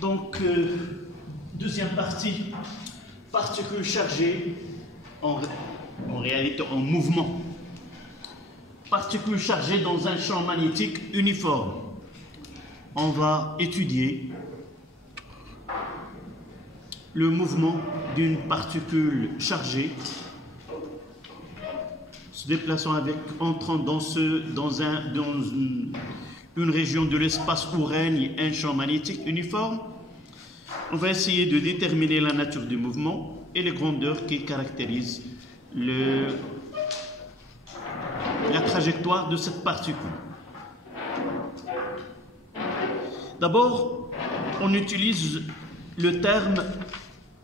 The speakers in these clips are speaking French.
Donc, deuxième partie, particules chargées, en réalité en mouvement. Particules chargées dans un champ magnétique uniforme. On va étudier le mouvement d'une particule chargée se déplaçant entrant dans une région de l'espace où règne un champ magnétique uniforme. On va essayer de déterminer la nature du mouvement et les grandeurs qui caractérisent la trajectoire de cette particule. D'abord, on utilise le terme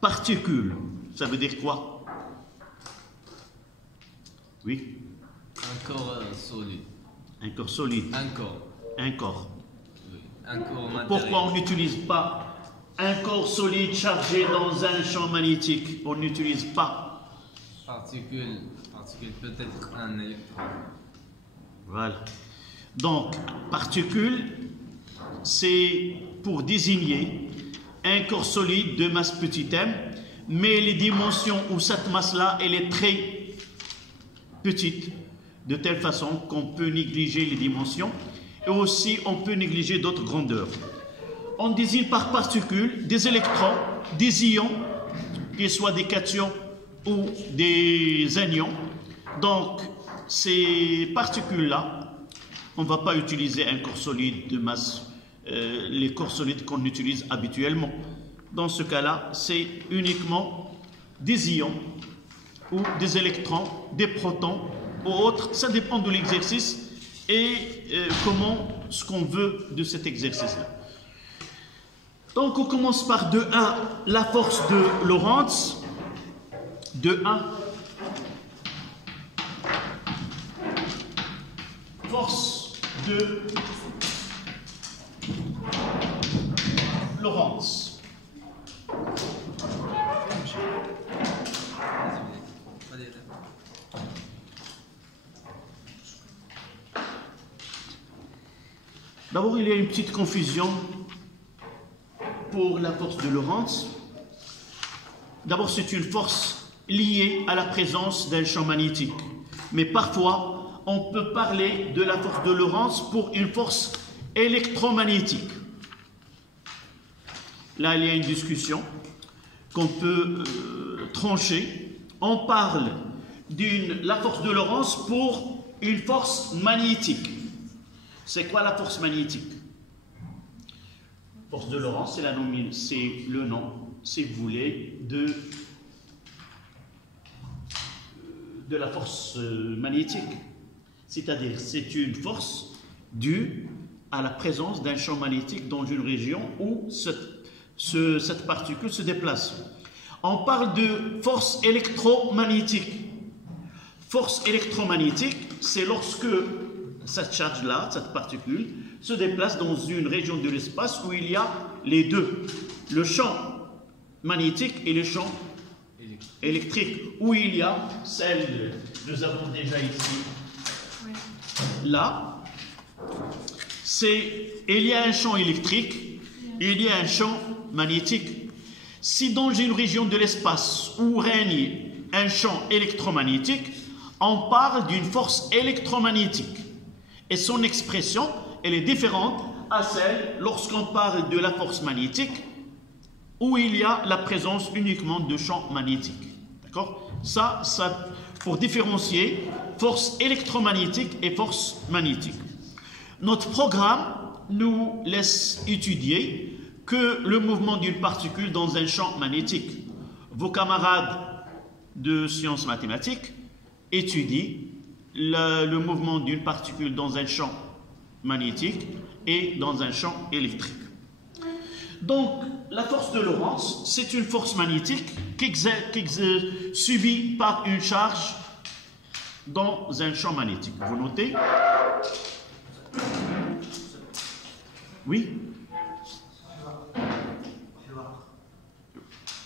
particule. Ça veut dire quoi? Oui. Un corps solide. Un corps solide. Un corps. Un corps. Oui. Un corps matériel. Pourquoi on n'utilise pas un corps solide chargé dans un champ magnétique? On n'utilise pas. Particule peut-être un électron. Voilà. Donc, particule, c'est pour désigner un corps solide de masse petit m, mais les dimensions où cette masse-là, elle est très petite, de telle façon qu'on peut négliger les dimensions, et aussi on peut négliger d'autres grandeurs. On désigne par particules des électrons, des ions, qu'ils soient des cations ou des anions. Donc, ces particules-là, on ne va pas utiliser un corps solide de masse, les corps solides qu'on utilise habituellement. Dans ce cas-là, c'est uniquement des ions ou des électrons, des protons ou autres. Ça dépend de l'exercice et ce qu'on veut de cet exercice-là. Donc, on commence par 2,1, la force de Lorentz. 2,1. Force de Lorentz. D'abord, il y a une petite confusion pour la force de Lorentz. D'abord, c'est une force liée à la présence d'un champ magnétique. Mais parfois, on peut parler de la force de Lorentz pour une force électromagnétique. Là, il y a une discussion qu'on peut trancher. On parle de la force de Lorentz pour une force magnétique. C'est quoi la force magnétique? Force de Lorentz, c'est le nom, si vous voulez, de la force magnétique. C'est-à-dire, c'est une force due à la présence d'un champ magnétique dans une région où cette particule se déplace. On parle de force électromagnétique. Force électromagnétique, c'est lorsque cette charge-là, cette particule, se déplace dans une région de l'espace où il y a les deux, le champ magnétique et le champ électrique, où il y a celle que nous avons déjà ici. Là, il y a un champ électrique et il y a un champ magnétique. Si dans une région de l'espace où règne un champ électromagnétique, on parle d'une force électromagnétique. Et son expression, elle est différente à celle lorsqu'on parle de la force magnétique, où il y a la présence uniquement de champs magnétiques. D'accord? Ça, pour différencier force électromagnétique et force magnétique. Notre programme nous laisse étudier que le mouvement d'une particule dans un champ magnétique. Vos camarades de sciences mathématiques étudient le mouvement d'une particule dans un champ magnétique et dans un champ électrique. Donc, la force de Lorentz, c'est une force magnétique qui est subie par une charge dans un champ magnétique. Vous notez? Oui?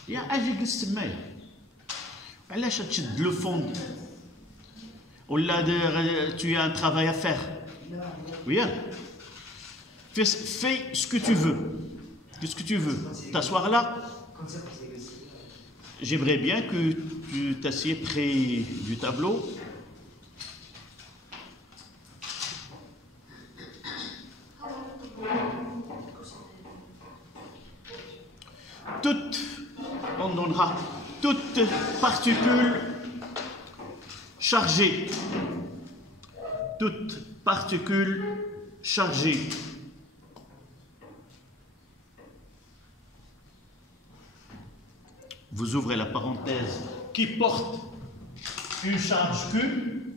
Il y a un qui se met. علاش تشد le fond? Ou là, tu as un travail à faire. Oui, fais ce que tu veux. Qu'est-ce que tu veux? T'asseoir là? J'aimerais bien que tu t'assieds près du tableau. On donnera toute particule chargée. Toute particule chargée. Vous ouvrez la parenthèse qui porte une charge Q,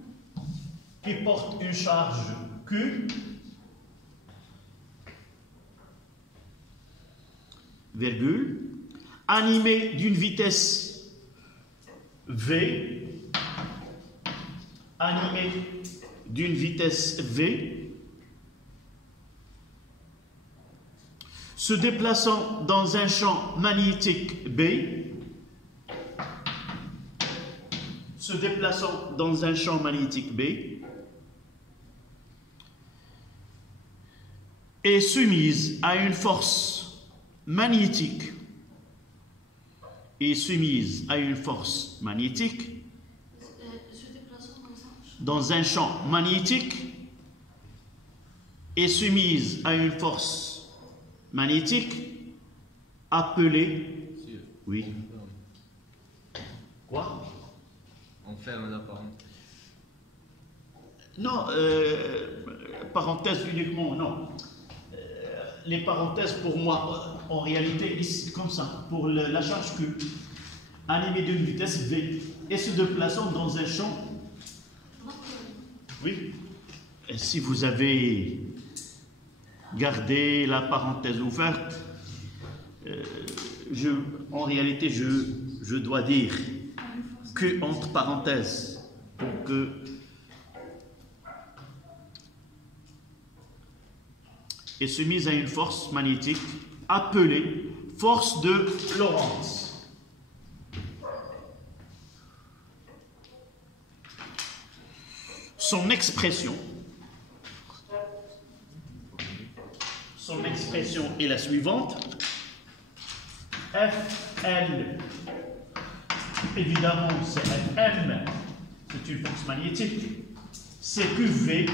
qui porte une charge Q, virgule, animé d'une vitesse V, animé d'une vitesse V, se déplaçant dans un champ magnétique B, se déplaçant dans un champ magnétique B, est soumise à une force magnétique, est soumise à une force magnétique dans un champ magnétique, est soumise à une force magnétique appelée... Oui. Quoi? On ferme la parenthèse. Non, parenthèse uniquement, non. Les parenthèses pour moi, en réalité, c'est comme ça. Pour la charge Q, animée d'une vitesse V, et se déplaçant dans un champ. Oui. Et si vous avez gardé la parenthèse ouverte, en réalité, je dois dire que entre parenthèses pour que est soumise à une force magnétique appelée force de Lorentz. Son expression est la suivante. Fl, évidemment, c'est Fm, c'est une force magnétique. C'est QV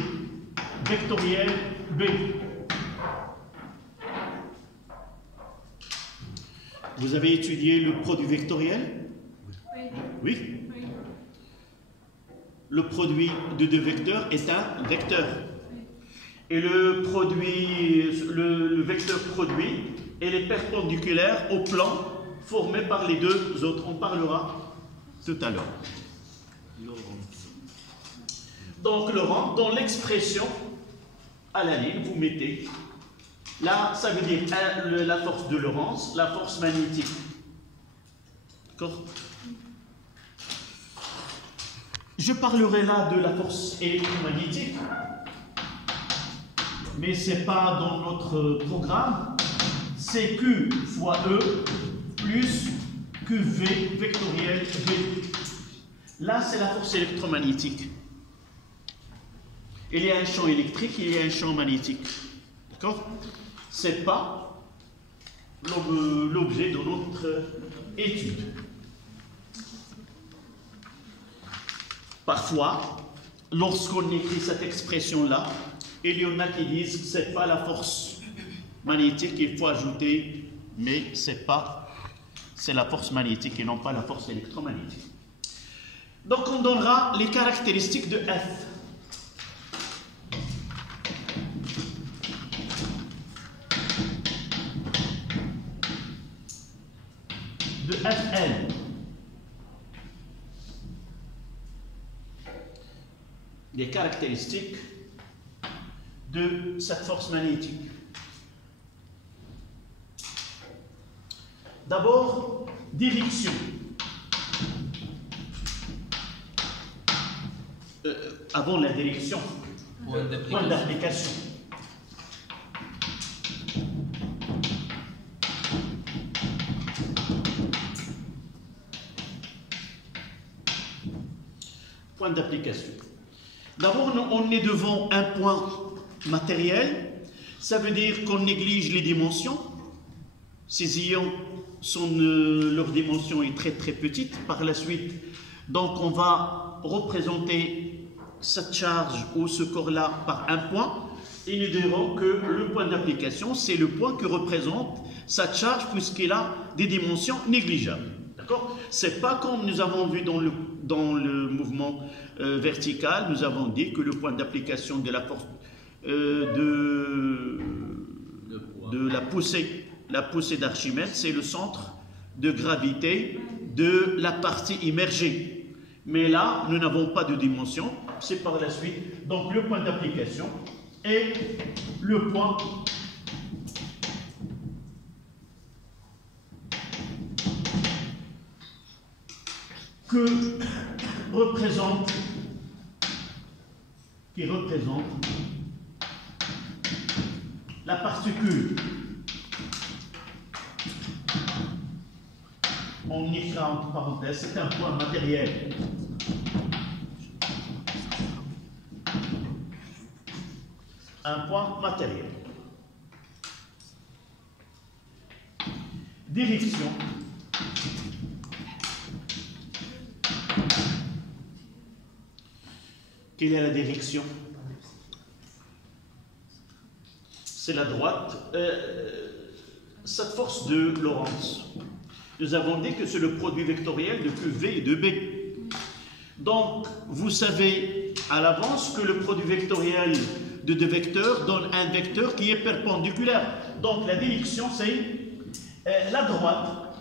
vectoriel B. Vous avez étudié le produit vectoriel? Oui. Oui. Le produit de deux vecteurs est un vecteur. Et le vecteur produit, elle est perpendiculaire au plan formé par les deux autres. On parlera tout à l'heure. Donc, Laurent, dans l'expression à la ligne, vous mettez, là, ça veut dire la force de Lorentz, la force magnétique. D'accord? Je parlerai là de la force électromagnétique, mais ce n'est pas dans notre programme. C'est Q fois E plus QV vectoriel V. Là, c'est la force électromagnétique. Il y a un champ électrique, il y a un champ magnétique. D'accord? Ce n'est pas l'objet de notre étude. Parfois, lorsqu'on écrit cette expression-là, il y en a qui disent que ce n'est pas la force magnétique, il faut ajouter, mais c'est la force magnétique et non pas la force électromagnétique. Donc on donnera les caractéristiques de F. De Fl. Les caractéristiques de cette force magnétique. D'abord, direction. Avant la direction, point d'application. Point d'application. D'abord, on est devant un point matériel, ça veut dire qu'on néglige les dimensions. Ces ions leur dimension est très très petite. Par la suite, donc on va représenter cette charge ou ce corps-là par un point. Et nous dirons que le point d'application, c'est le point que représente cette charge puisqu'il a des dimensions négligeables. D'accord? C'est pas comme nous avons vu dans le mouvement vertical, nous avons dit que le point d'application de la force de la poussée d'Archimède, c'est le centre de gravité de la partie immergée. Mais là, nous n'avons pas de dimension, c'est par la suite. Donc le point d'application est le point qui représente la particule. On écrit entre parenthèses, c'est un point matériel. Un point matériel. Direction. Quelle est la direction? C'est la droite. Cette force de Lorentz, nous avons dit que c'est le produit vectoriel de QV et de B. Donc, vous savez à l'avance que le produit vectoriel de deux vecteurs donne un vecteur qui est perpendiculaire. Donc, la direction, c'est la droite.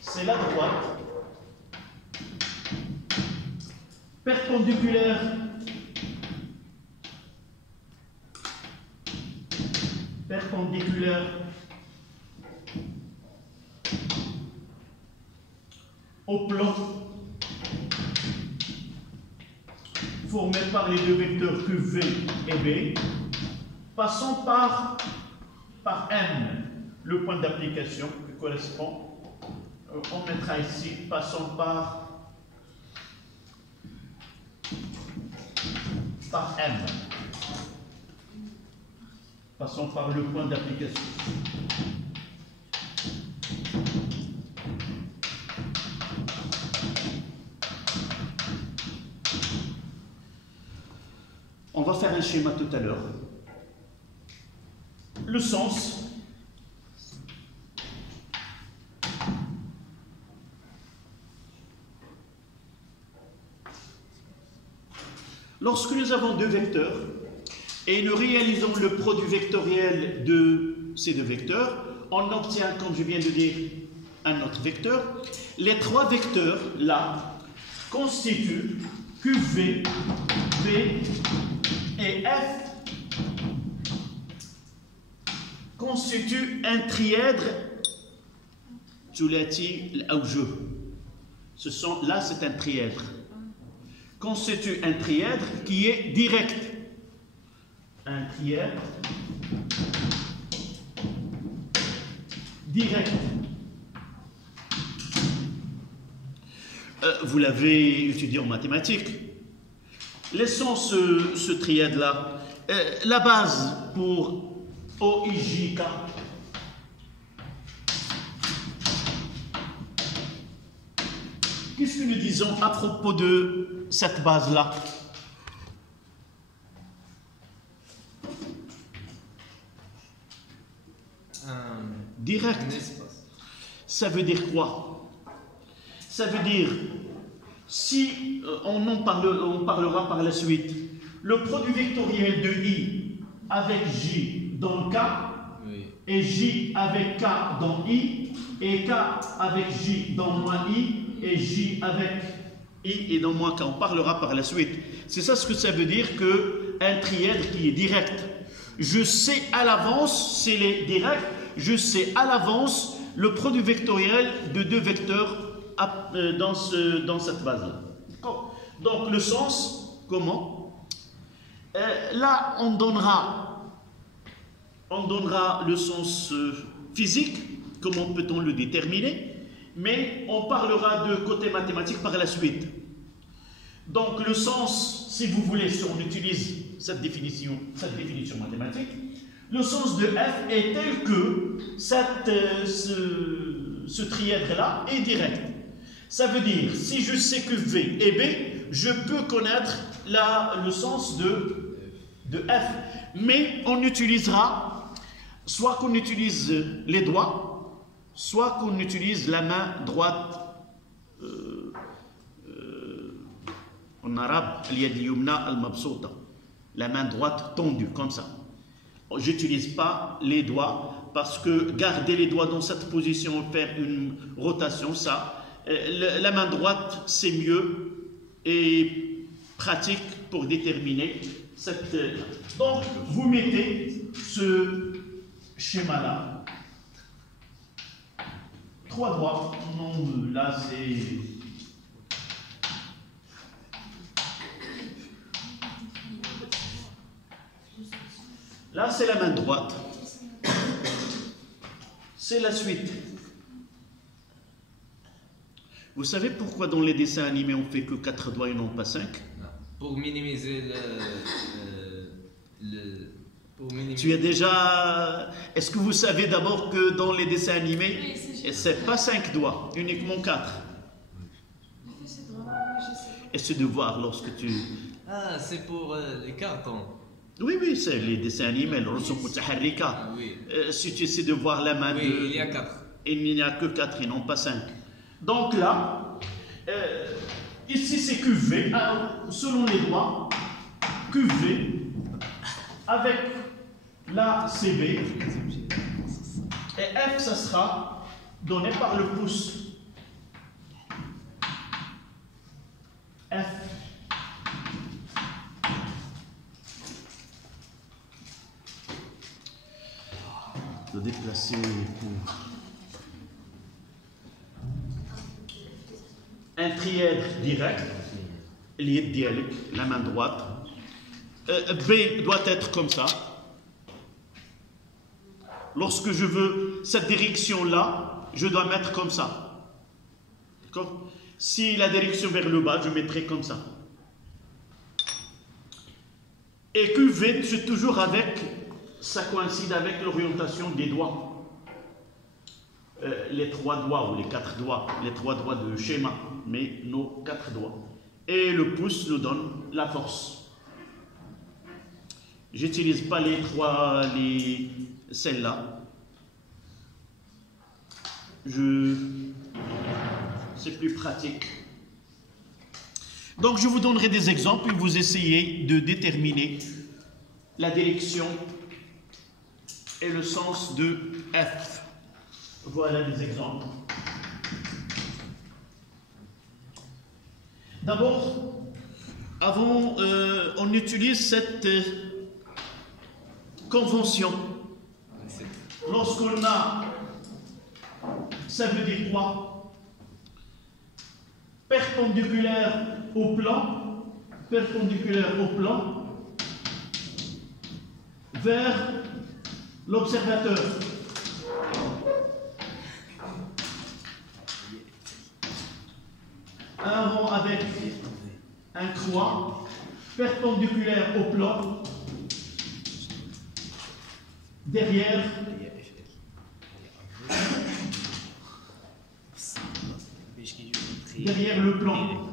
C'est la droite perpendiculaire au plan formé par les deux vecteurs QV et B, passant par M, le point d'application qui correspond. On mettra ici, passant par M. Passons par le point d'application. On va faire un schéma tout à l'heure. Le sens. Lorsque nous avons deux vecteurs et nous réalisons le produit vectoriel de ces deux vecteurs, on obtient, comme je viens de dire, un autre vecteur. Les trois vecteurs là constituent QV, B et F constituent un trièdre ثلاثي الأوجه. Là, c'est un trièdre. Constitue un trièdre qui est direct. Un trièdre direct. Vous l'avez étudié en mathématiques. Laissons ce trièdre-là. La base pour OIJK. Qu'est-ce que nous disons à propos de cette base-là? Direct. Ça veut dire quoi? Ça veut dire, si on parlera par la suite, le produit vectoriel de I avec J dans K, oui, et J avec K dans I, et K avec J dans moins I, et J avec I et dans moins K. On parlera par la suite. C'est ça ce que ça veut dire qu'un trièdre qui est direct. Je sais à l'avance, c'est les directs, je sais à l'avance le produit vectoriel de deux vecteurs dans cette base-là. Donc le sens, comment? Là, on donnera le sens physique, comment peut-on le déterminer? Mais on parlera de côté mathématique par la suite. Donc le sens, si vous voulez, si on utilise cette définition mathématique, Le sens de f est tel que ce trièdre-là est direct. Ça veut dire, si je sais que V est B, je peux connaître le sens de f. Mais on utilisera, soit qu'on utilise les doigts, soit qu'on utilise la main droite. En arabe, al-yad al-yumna al-mabsouta, la main droite tendue, comme ça. J'utilise pas les doigts parce que garder les doigts dans cette position, faire une rotation, ça, la main droite, c'est mieux et pratique pour déterminer cette. Donc, vous mettez ce schéma-là. 3 doigts. Non, là, c'est. Là, c'est la main droite. C'est la suite. Vous savez pourquoi dans les dessins animés on fait que 4 doigts et non pas 5? Pour minimiser Tu es déjà. Est-ce que vous savez d'abord que dans les dessins animés, Oui, c'est pas 5 doigts, uniquement 4? Essaie de voir lorsque tu. Ah, c'est pour les cartons. Oui, oui, c'est les dessins animés, le Rusuk Mutaharrika. Ah, oui. Si tu essaies de voir la main Oui, de. il y a 4. Il n'y a que 4 et non pas 5. Donc là, ici c'est QV, selon les doigts, QV, avec la CB, et F, ça sera donné par le pouce. F. De déplacer pour un trièdre direct, la main droite. B doit être comme ça. Lorsque je veux cette direction-là, je dois mettre comme ça. D'accord? Si la direction vers le bas, je mettrai comme ça. Et QV, c'est toujours avec. Ça coïncide avec l'orientation des doigts. Les 3 doigts ou les 4 doigts, les 3 doigts de schéma, mais nos 4 doigts. Et le pouce nous donne la force. J'utilise pas celles-là. C'est plus pratique. Donc je vous donnerai des exemples et vous essayez de déterminer la direction et le sens de F. Voilà des exemples. D'abord, on utilise cette convention. Lorsqu'on a, ça veut dire quoi? Perpendiculaire au plan, vers l'observateur. Un rond avec un croix perpendiculaire au plan, derrière le plan.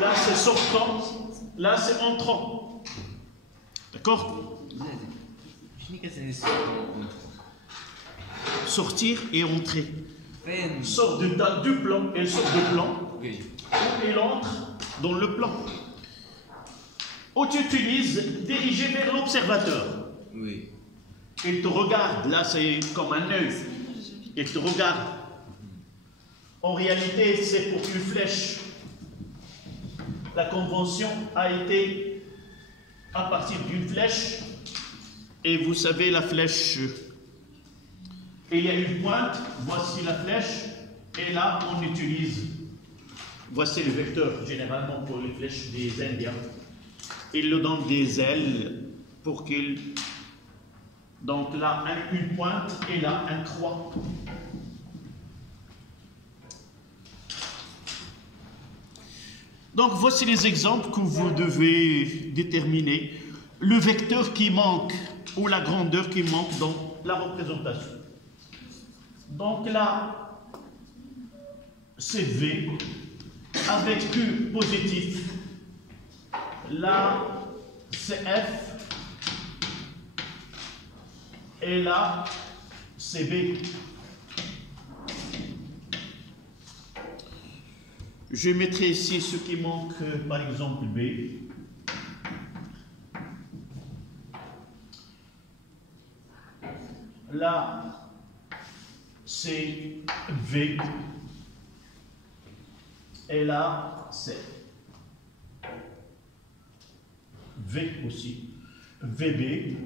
Là c'est sortant, là c'est entrant. D'accord? Sortir et entrer. Sort du plan, elle sort du plan, Oui. ou elle entre dans le plan. Ou tu utilises diriger vers l'observateur. Oui. Il te regarde, là c'est comme un œil. Il te regarde. En réalité, c'est pour une flèche. La convention a été à partir d'une flèche. Et vous savez, la flèche, il y a une pointe, voici la flèche, et là on utilise, voici le vecteur généralement pour les flèches des Indiens. Ils le donnent des ailes pour qu'il. Donc là, une pointe et là, un croix. Donc voici les exemples que vous devez déterminer. Le vecteur qui manque ou la grandeur qui manque dans la représentation. Donc là, c'est V avec Q positif. Là, c'est F. Et là, c'est B. Je mettrai ici ce qui manque, par exemple B. Là, c'est V. Et là, c'est V aussi. VB.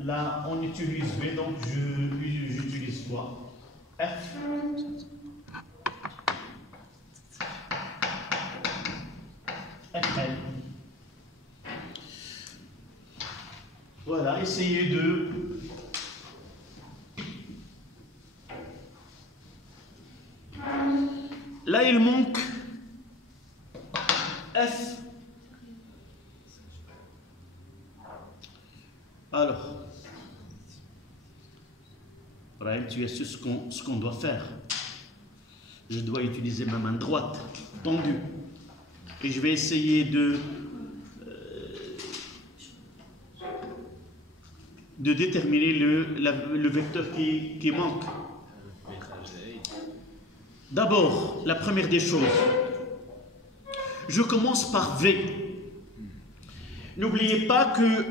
Là, on utilise V, donc j'utilise quoi? F. FL. Voilà, essayez de... Là, il manque F. Alors, Brahim, tu as su ce qu'on doit faire. Je dois utiliser ma main droite, tendue. Et je vais essayer de déterminer le vecteur qui manque. D'abord, la première des choses, je commence par V. N'oubliez pas que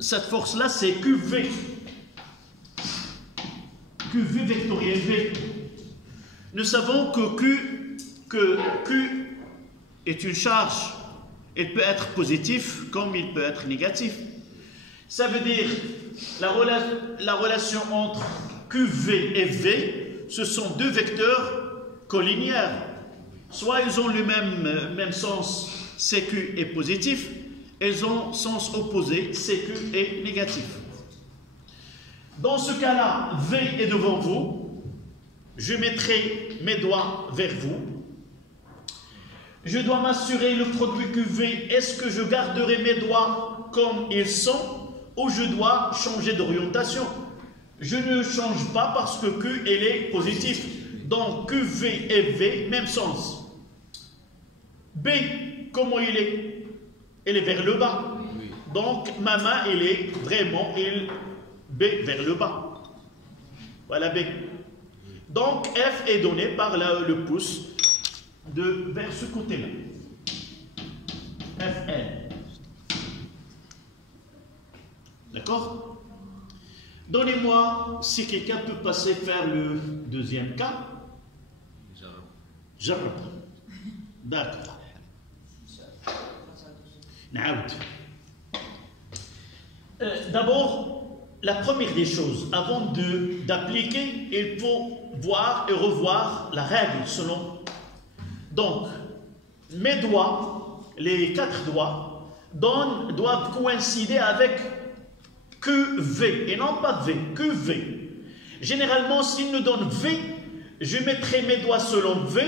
cette force-là, c'est QV. QV vectoriel V. Nous savons que Q est une charge. Il peut être positif comme il peut être négatif. Ça veut dire la relation entre QV et V, ce sont deux vecteurs collinéaires. Soit ils ont le même sens, CQ est positif, ils ont sens opposé, CQ est négatif. Dans ce cas-là, V est devant vous, je mettrai mes doigts vers vous. Je dois m'assurer le produit QV, est-ce que je garderai mes doigts comme ils sont ou je dois changer d'orientation? Je ne change pas parce que Q elle est positif. Donc QV et V, même sens. B, comment il est? Elle est vers le bas. Donc ma main, elle est vraiment B vers le bas. Voilà B. Donc F est donné par le pouce vers ce côté-là. FL. D'accord? Donnez-moi, si quelqu'un peut passer faire le deuxième cas. Jarab. D'accord. D'abord, la première des choses, avant d'appliquer, il faut voir et revoir la règle selon. Donc, mes doigts, les 4 doigts, doivent coïncider avec QV et non pas V, QV. Généralement, s'il nous donne V, je mettrai mes doigts selon V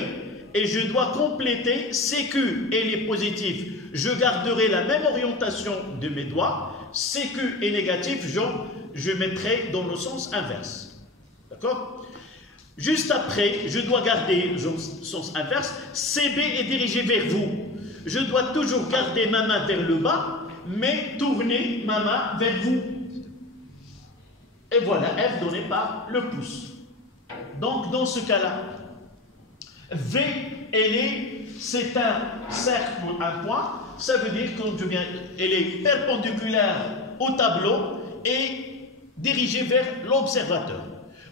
et je dois compléter CQ et les positifs. Je garderai la même orientation de mes doigts. CQ est négatif, je mettrai dans le sens inverse. D'accord? Juste après, je dois garder le sens inverse. CB est dirigé vers vous. Je dois toujours garder ma main vers le bas, mais tourner ma main vers vous. Et voilà, F donné par le pouce. Donc, dans ce cas-là, V, c'est un cercle ou un point. Ça veut dire qu'elle est perpendiculaire au tableau et dirigée vers l'observateur.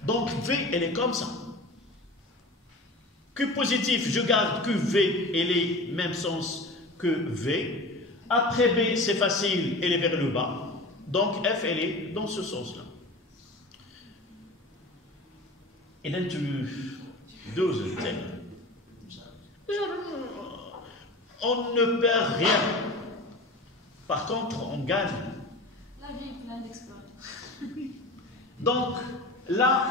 Donc, V, elle est comme ça. Q positif, je garde QV, elle est même sens que V. Après B, c'est facile, elle est vers le bas. Donc, F, elle est dans ce sens-là. Et là, on ne perd rien. Par contre, on gagne. La vie est pleine d'exploits. Donc, là,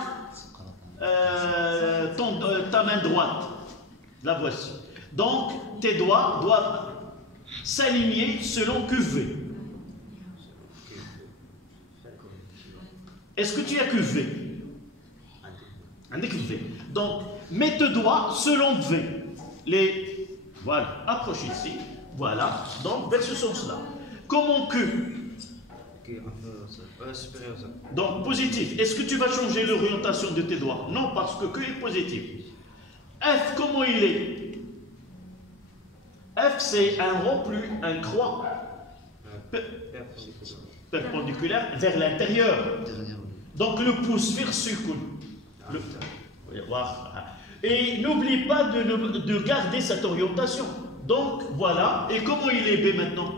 ta main droite, la voici. Donc, tes doigts doivent s'aligner selon QV. Est-ce que tu as QV? V. Donc, mets tes doigts selon V. Voilà, approche ici. Voilà, donc vers ce sens-là. Comment Q? Donc, positif. Est-ce que tu vas changer l'orientation de tes doigts? Non, parce que Q est positif. F, comment il est? F, c'est un rond plus un croix perpendiculaire vers l'intérieur. Donc, le pouce vers ce coup. Voilà. Et n'oublie pas de garder cette orientation. Donc, voilà. Et comment il est B maintenant?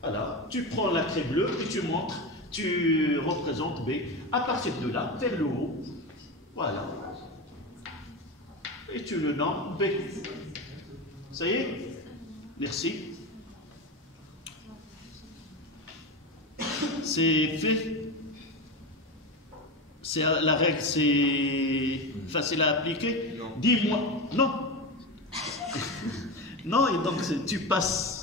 Voilà. Tu prends la craie bleue et tu montres, tu représentes B. À partir de là, vers le haut. Voilà. Et tu le nommes B. Ça y est? Merci. C'est fait. C'est la règle, c'est facile à appliquer? Non. Dis-moi. Non. Non, et donc tu passes.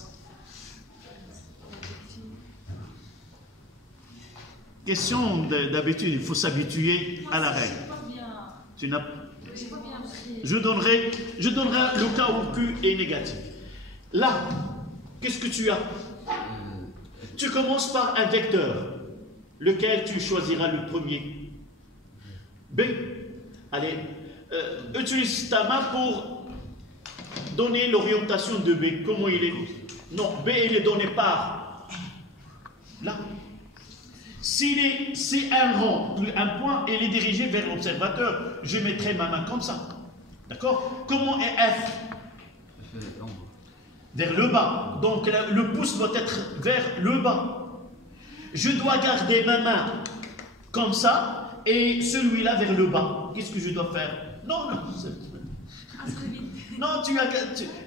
Question d'habitude, il faut s'habituer à la règle. Tu n'as. Je donnerai le cas où Q est négatif. Là, qu'est-ce que tu as? Tu commences par un vecteur, lequel tu choisiras le premier. B. Allez, utilise ta main pour donner l'orientation de B. Comment il est? Non, B, il est donné par là. Si c'est un rond, un point, il est dirigé vers l'observateur, je mettrai ma main comme ça. D'accord? Comment est F? Vers le bas. Donc le pouce doit être vers le bas. Je dois garder ma main comme ça et celui-là vers le bas. Qu'est-ce que je dois faire? Non, non. Non,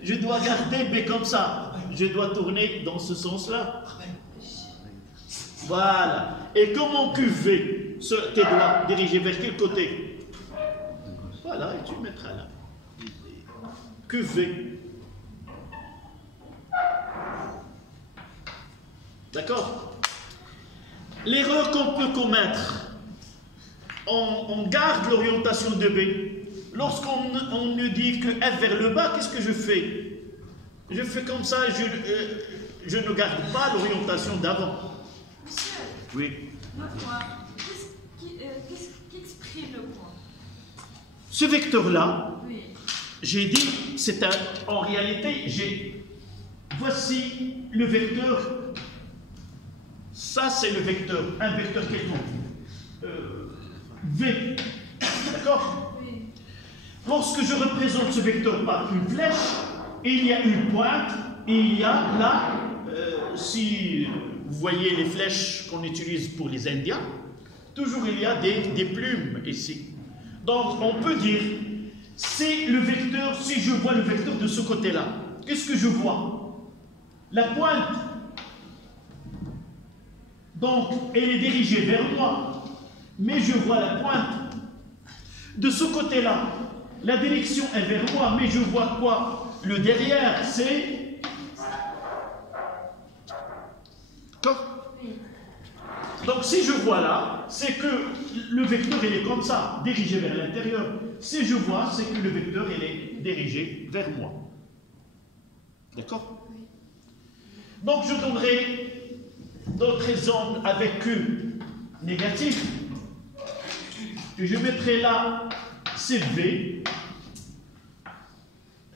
je dois garder B comme ça. Je dois tourner dans ce sens-là. Voilà. Et comment QV? Tes doigts dirigés vers quel côté? Voilà, et tu mettras là. QV. D'accord? L'erreur qu'on peut commettre, on garde l'orientation de B. Lorsqu'on nous dit que F vers le bas, qu'est-ce que je fais? Je fais comme ça, je ne garde pas l'orientation d'avant. Monsieur, Oui. le point, qu'est-ce qui exprime le point? Ce vecteur-là, Oui. j'ai dit, en réalité, voici le vecteur. Ça, c'est le vecteur, un vecteur quelconque. V. D'accord? Oui. Lorsque je représente ce vecteur par une flèche, il y a une pointe, et il y a là, si vous voyez les flèches qu'on utilise pour les Indiens, toujours il y a des plumes ici. Donc on peut dire, c'est le vecteur, si je vois le vecteur de ce côté-là, qu'est-ce que je vois? La pointe. Donc elle est dirigée vers moi, mais je vois la pointe. De ce côté-là, la direction est vers moi, mais je vois quoi? Le derrière, c'est... D'accord? Donc si je vois là, c'est que le vecteur il est comme ça, dirigé vers l'intérieur. Si je vois, c'est que le vecteur il est dirigé vers moi. D'accord? Donc je donnerai d'autres exemples avec Q négatif. Et je mettrai là CV,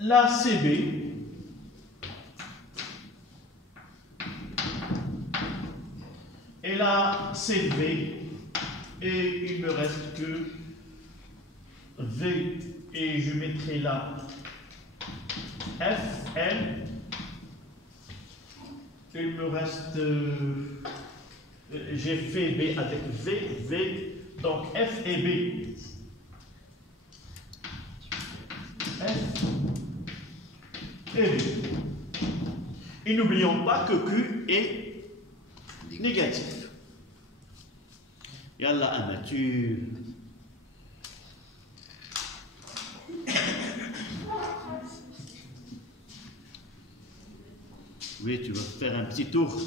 là CB, et là CV, et il me reste que V, et je mettrai là FN, il me reste, j'ai fait B avec V, donc F et B. F et B. Et n'oublions pas que Q est négatif. Yallah, Anna, tu... Oui, tu vas faire un petit tour.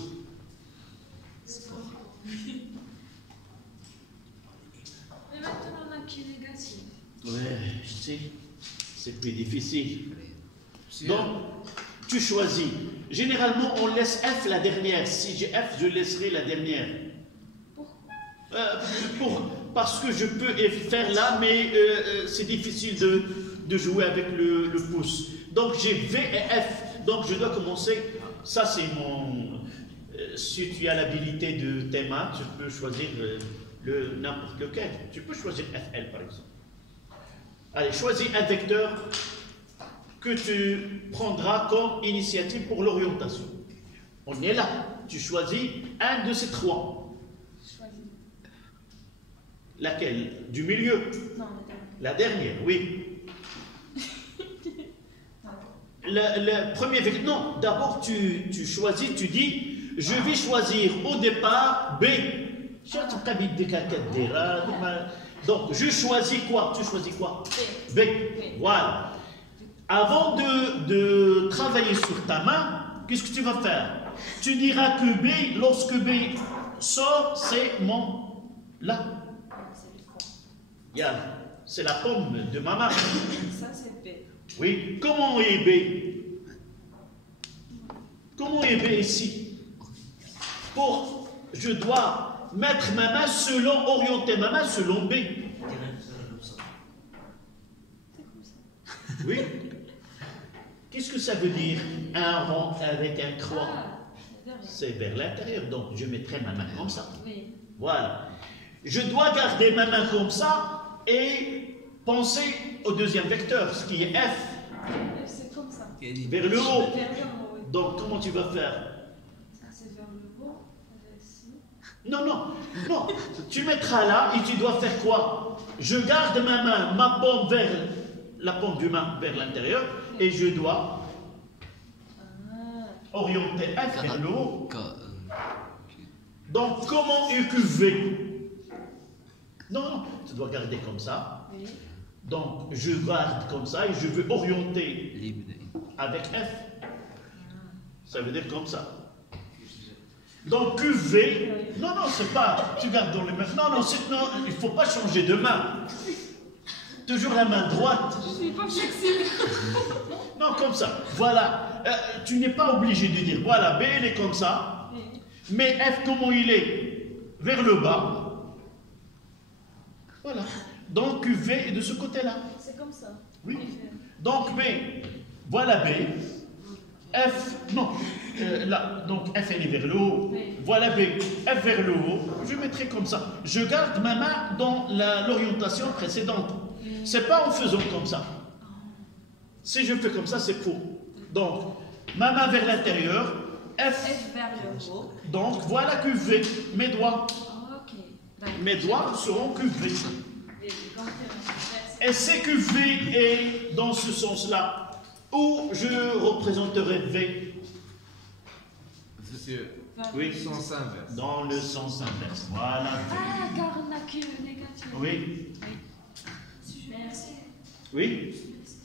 Mais maintenant, on a qui négatif. Ouais, je sais, c'est plus difficile. Monsieur, Donc, tu choisis. Généralement, on laisse F la dernière. Si j'ai F, je laisserai la dernière. Parce que je peux faire là, mais c'est difficile de jouer avec le pouce. Donc, j'ai V et F. Donc, je dois commencer. Ça, c'est mon... si tu as l'habilité de tes mains, tu peux choisir n'importe lequel. Tu peux choisir FL, par exemple. Allez, choisis un vecteur que tu prendras comme initiative pour l'orientation. On est là. Tu choisis un de ces trois. Choisis. Laquelle? Du milieu? Non, La dernière, oui. Le premier vecteur. Non, d'abord tu choisis, tu dis, je vais choisir au départ B. Donc, je choisis quoi? Tu choisis quoi? B. Voilà. Avant de travailler sur ta main, qu'est-ce que tu vas faire? Tu diras que B, lorsque B sort, c'est mon... Là. Regarde, c'est la pomme de ma main. Ça, c'est B. Oui. Comment est B? Comment est B ici? Je dois mettre ma main orienter ma main selon B. Oui. Qu'est-ce que ça veut dire un rond avec un croix? C'est vers l'intérieur, donc je mettrai ma main comme ça. Oui. Voilà. Je dois garder ma main comme ça et penser au deuxième vecteur, ce qui est F, C'est comme ça. vers le haut. Vers le haut, oui. Donc comment tu vas faire? Ça, c'est vers le haut. Ici. Non, non, non. Tu mettras là et tu dois faire quoi? Je garde ma main, ma paume vers la paume du main vers l'intérieur et je dois orienter F vers le haut. Donc comment EQV? Non, non, tu dois garder comme ça. Oui. Donc je garde comme ça et je veux orienter avec F. Ça veut dire comme ça. Donc QV, non, non, c'est pas, tu gardes dans les mains. Non, non, non, il ne faut pas changer de main. Toujours la main droite. Je suis pas flexible. Non, comme ça. Voilà. Tu n'es pas obligé de dire, voilà, B, il est comme ça. Oui. Mais F, comment il est? Vers le bas. Voilà. Donc QV est de ce côté-là. C'est comme ça. Oui. Donc B, voilà B. F, non, là, donc F elle est vers le haut. Oui. Voilà B, F vers le haut. Je mettrai comme ça. Je garde ma main dans l'orientation précédente. C'est pas en faisant comme ça. Si je fais comme ça, c'est faux. Donc, ma main vers l'intérieur, F. F vers le haut. Donc, voilà QV, mes doigts. Ok. D'accord. Mes doigts seront QV. Et quand Et CQV est dans ce sens-là. Où je représenterai V? monsieur, Oui. sens inverse. Dans le sens inverse. Voilà. Ah, car on a que le négatif. Oui. Merci. Oui.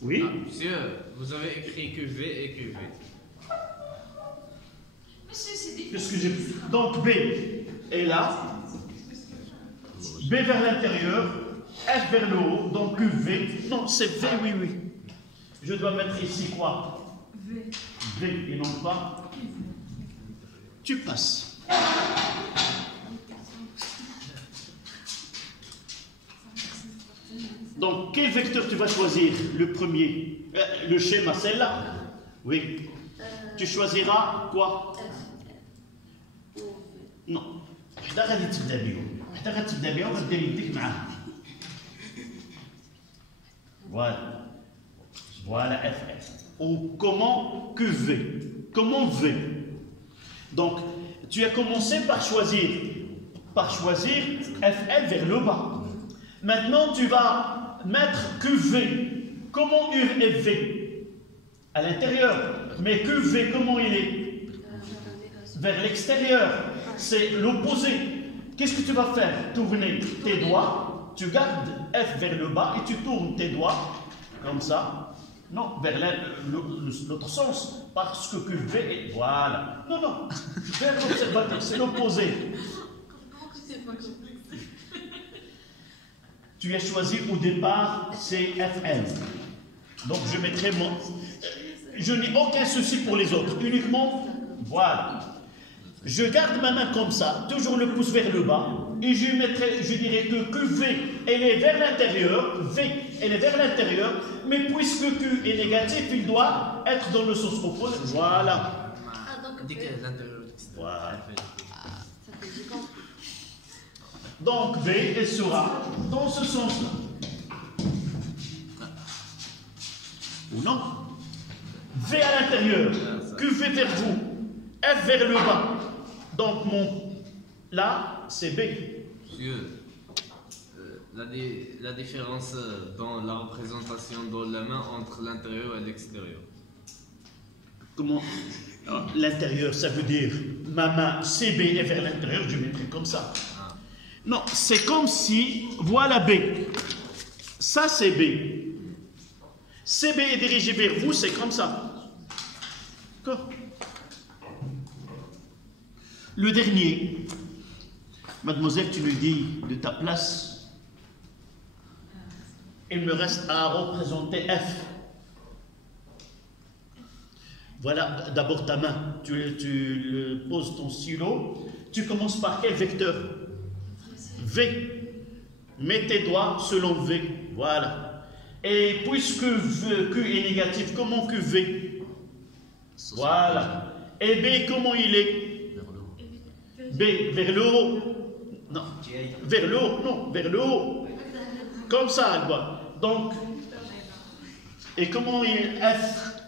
Oui. Ah, monsieur, vous avez écrit QV et QV. Monsieur, c'est difficile. Qu'est-ce que j'ai... Donc B est là. B vers l'intérieur. F vers le haut. Donc V. Non, c'est V, oui, oui. Je dois mettre ici quoi? V. V et non pas. Tu passes. Donc, quel vecteur tu vas choisir? Le premier. Le schéma, celle-là? Oui. Tu choisiras quoi? Non. وحده غادي تبدا بهم. وحده غتبدا بهم وغدير يديك معاها. Voilà. Voilà FF. Ou comment QV? Comment V? Donc, tu as commencé par choisir FL vers le bas. Maintenant, tu vas mettre QV. Comment U et V? À l'intérieur. Mais QV, comment il est? Vers l'extérieur. C'est l'opposé. Qu'est-ce que tu vas faire? Tourner tes doigts. Tu gardes F vers le bas et tu tournes tes doigts comme ça. Non, vers l'autre sens. Parce que QV est... Voilà. Non, non. Vers l'observateur, c'est l'opposé. Tu as choisi au départ CFM. Donc je mettrai mon... Je n'ai aucun souci pour les autres. Uniquement, voilà. Je garde ma main comme ça, toujours le pouce vers le bas. Et je dirais que V, elle est vers l'intérieur. V, elle est vers l'intérieur. Mais puisque Q est négatif, il doit être dans le sens opposé. Voilà. Dès que l'intérieur et l'extérieur. Voilà. Ça fait j'ai compris. Donc V, elle sera dans ce sens-là. Ou non? V à l'intérieur, QV vers vous, F vers le bas. Donc là, c'est B. Monsieur, la différence dans la représentation dans la main entre l'intérieur et l'extérieur. Comment? L'intérieur, ça veut dire ma main CB est vers l'intérieur, je mettrai comme ça. Non, c'est comme si, voilà B. Ça, c'est B. CB est dirigé vers vous, c'est comme ça. D'accord? Le dernier, mademoiselle, tu me dis de ta place, il me reste à représenter F. Voilà, d'abord ta main, tu poses ton stylo, tu commences par quel vecteur? V. Mets tes doigts selon V, voilà. Et puisque Q est négatif, comment QV? Voilà. Et B, comment il est? B, vers le haut. Non. Vers le haut, non, vers le haut. Comme ça, elle voit. Donc, et comment il est F?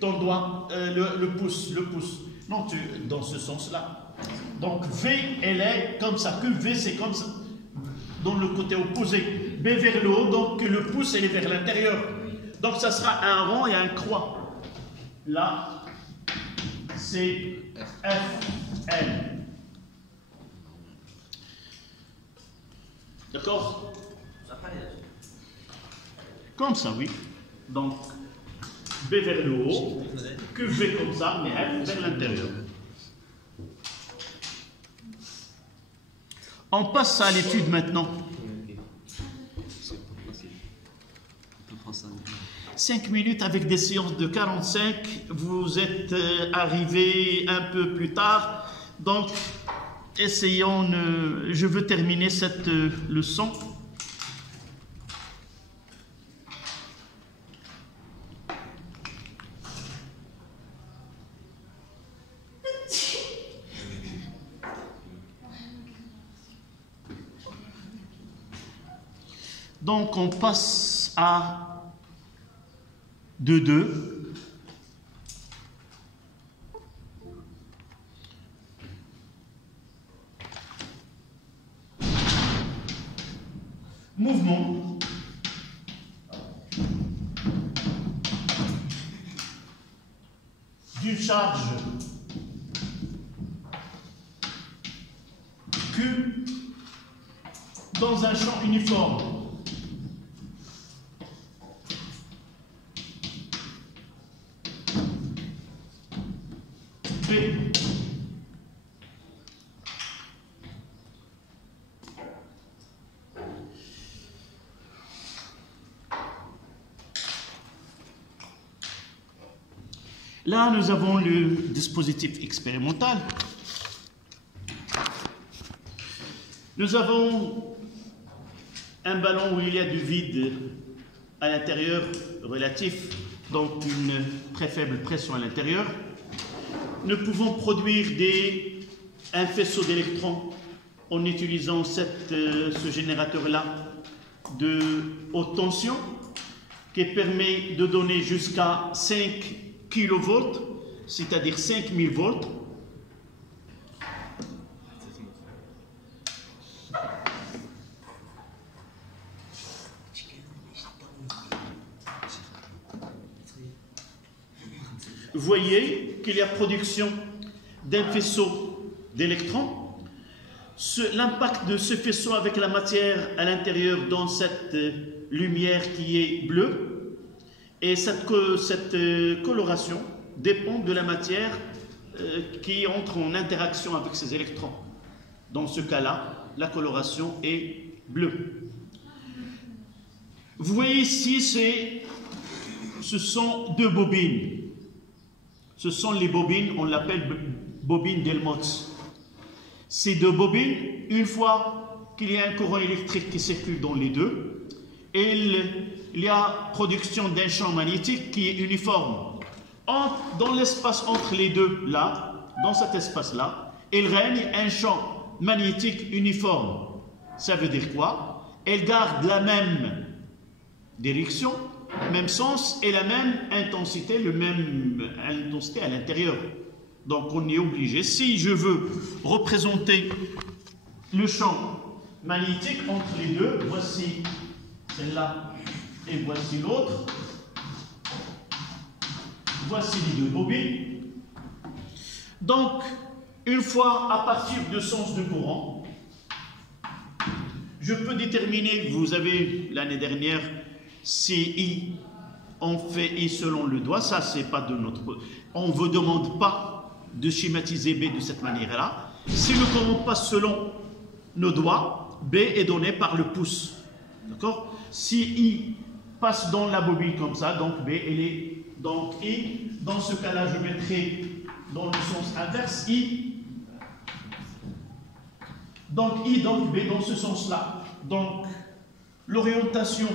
Ton doigt, le pouce. Non, dans ce sens-là. Donc, V, elle est comme ça. QV, c'est comme ça. Dans le côté opposé. B vers le haut, donc le pouce, elle est vers l'intérieur. Donc, ça sera un rond et un croix. Là, c'est F, L. D'accord? Comme ça, oui. Donc, B vers le haut, QV comme ça, mais F vers l'intérieur. On passe à l'étude maintenant. 5 minutes avec des séances de 45. Vous êtes arrivés un peu plus tard. Donc, essayons. Je veux terminer cette leçon. Donc, on passe à 2-2. Mouvement. D'une charge Q dans un champ uniforme. B. Là, nous avons le dispositif expérimental. Nous avons un ballon où il y a du vide à l'intérieur relatif, donc une très faible pression à l'intérieur. Nous pouvons produire un faisceau d'électrons en utilisant ce générateur-là de haute tension qui permet de donner jusqu'à 5 kV, c'est-à-dire 5000 volts. Vous voyez qu'il y a production d'un faisceau d'électrons. L'impact de ce faisceau avec la matière à l'intérieur dans cette lumière qui est bleue Et cette coloration dépend de la matière qui entre en interaction avec ces électrons. Dans ce cas-là, la coloration est bleue. Vous voyez ici, ce sont deux bobines. Ce sont les bobines, on l'appelle bobine d'Helmholtz. Ces deux bobines, une fois qu'il y a un courant électrique qui circule dans les deux, il y a production d'un champ magnétique qui est uniforme. Dans l'espace entre les deux, là, dans cet espace-là, il règne un champ magnétique uniforme. Ça veut dire quoi? Elle garde la même direction, même sens et la même intensité, intensité à l'intérieur. Donc on est obligé, si je veux représenter le champ magnétique entre les deux, voici celle-là et voici l'autre, voici les deux bobines. Donc une fois à partir du sens de courant, je peux déterminer, vous avez l'année dernière, si I, on fait I selon le doigt, ça c'est pas de notre... On ne vous demande pas de schématiser B de cette manière-là. Si le courant passe selon nos doigts, B est donné par le pouce. D'accord? Si I passe dans la bobine comme ça, donc B, elle est... Donc I, dans ce cas-là, je mettrai dans le sens inverse I. Donc I, donc B, dans ce sens-là. Donc, l'orientation,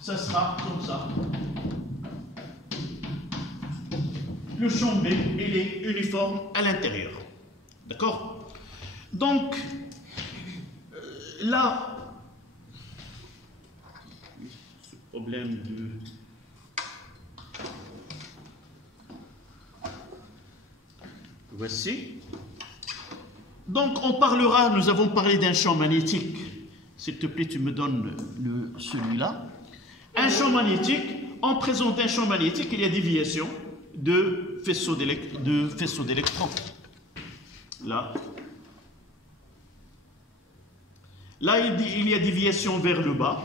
ça sera comme ça. Le champ B, il est uniforme à l'intérieur. D'accord? Donc, là, ce problème de... Voici. Donc, on parlera, nous avons parlé d'un champ magnétique. S'il te plaît, tu me donnes celui-là. Un champ magnétique, on présente un champ magnétique, il y a déviation de faisceaux d'électrons. Là. Là, il y a déviation vers le bas.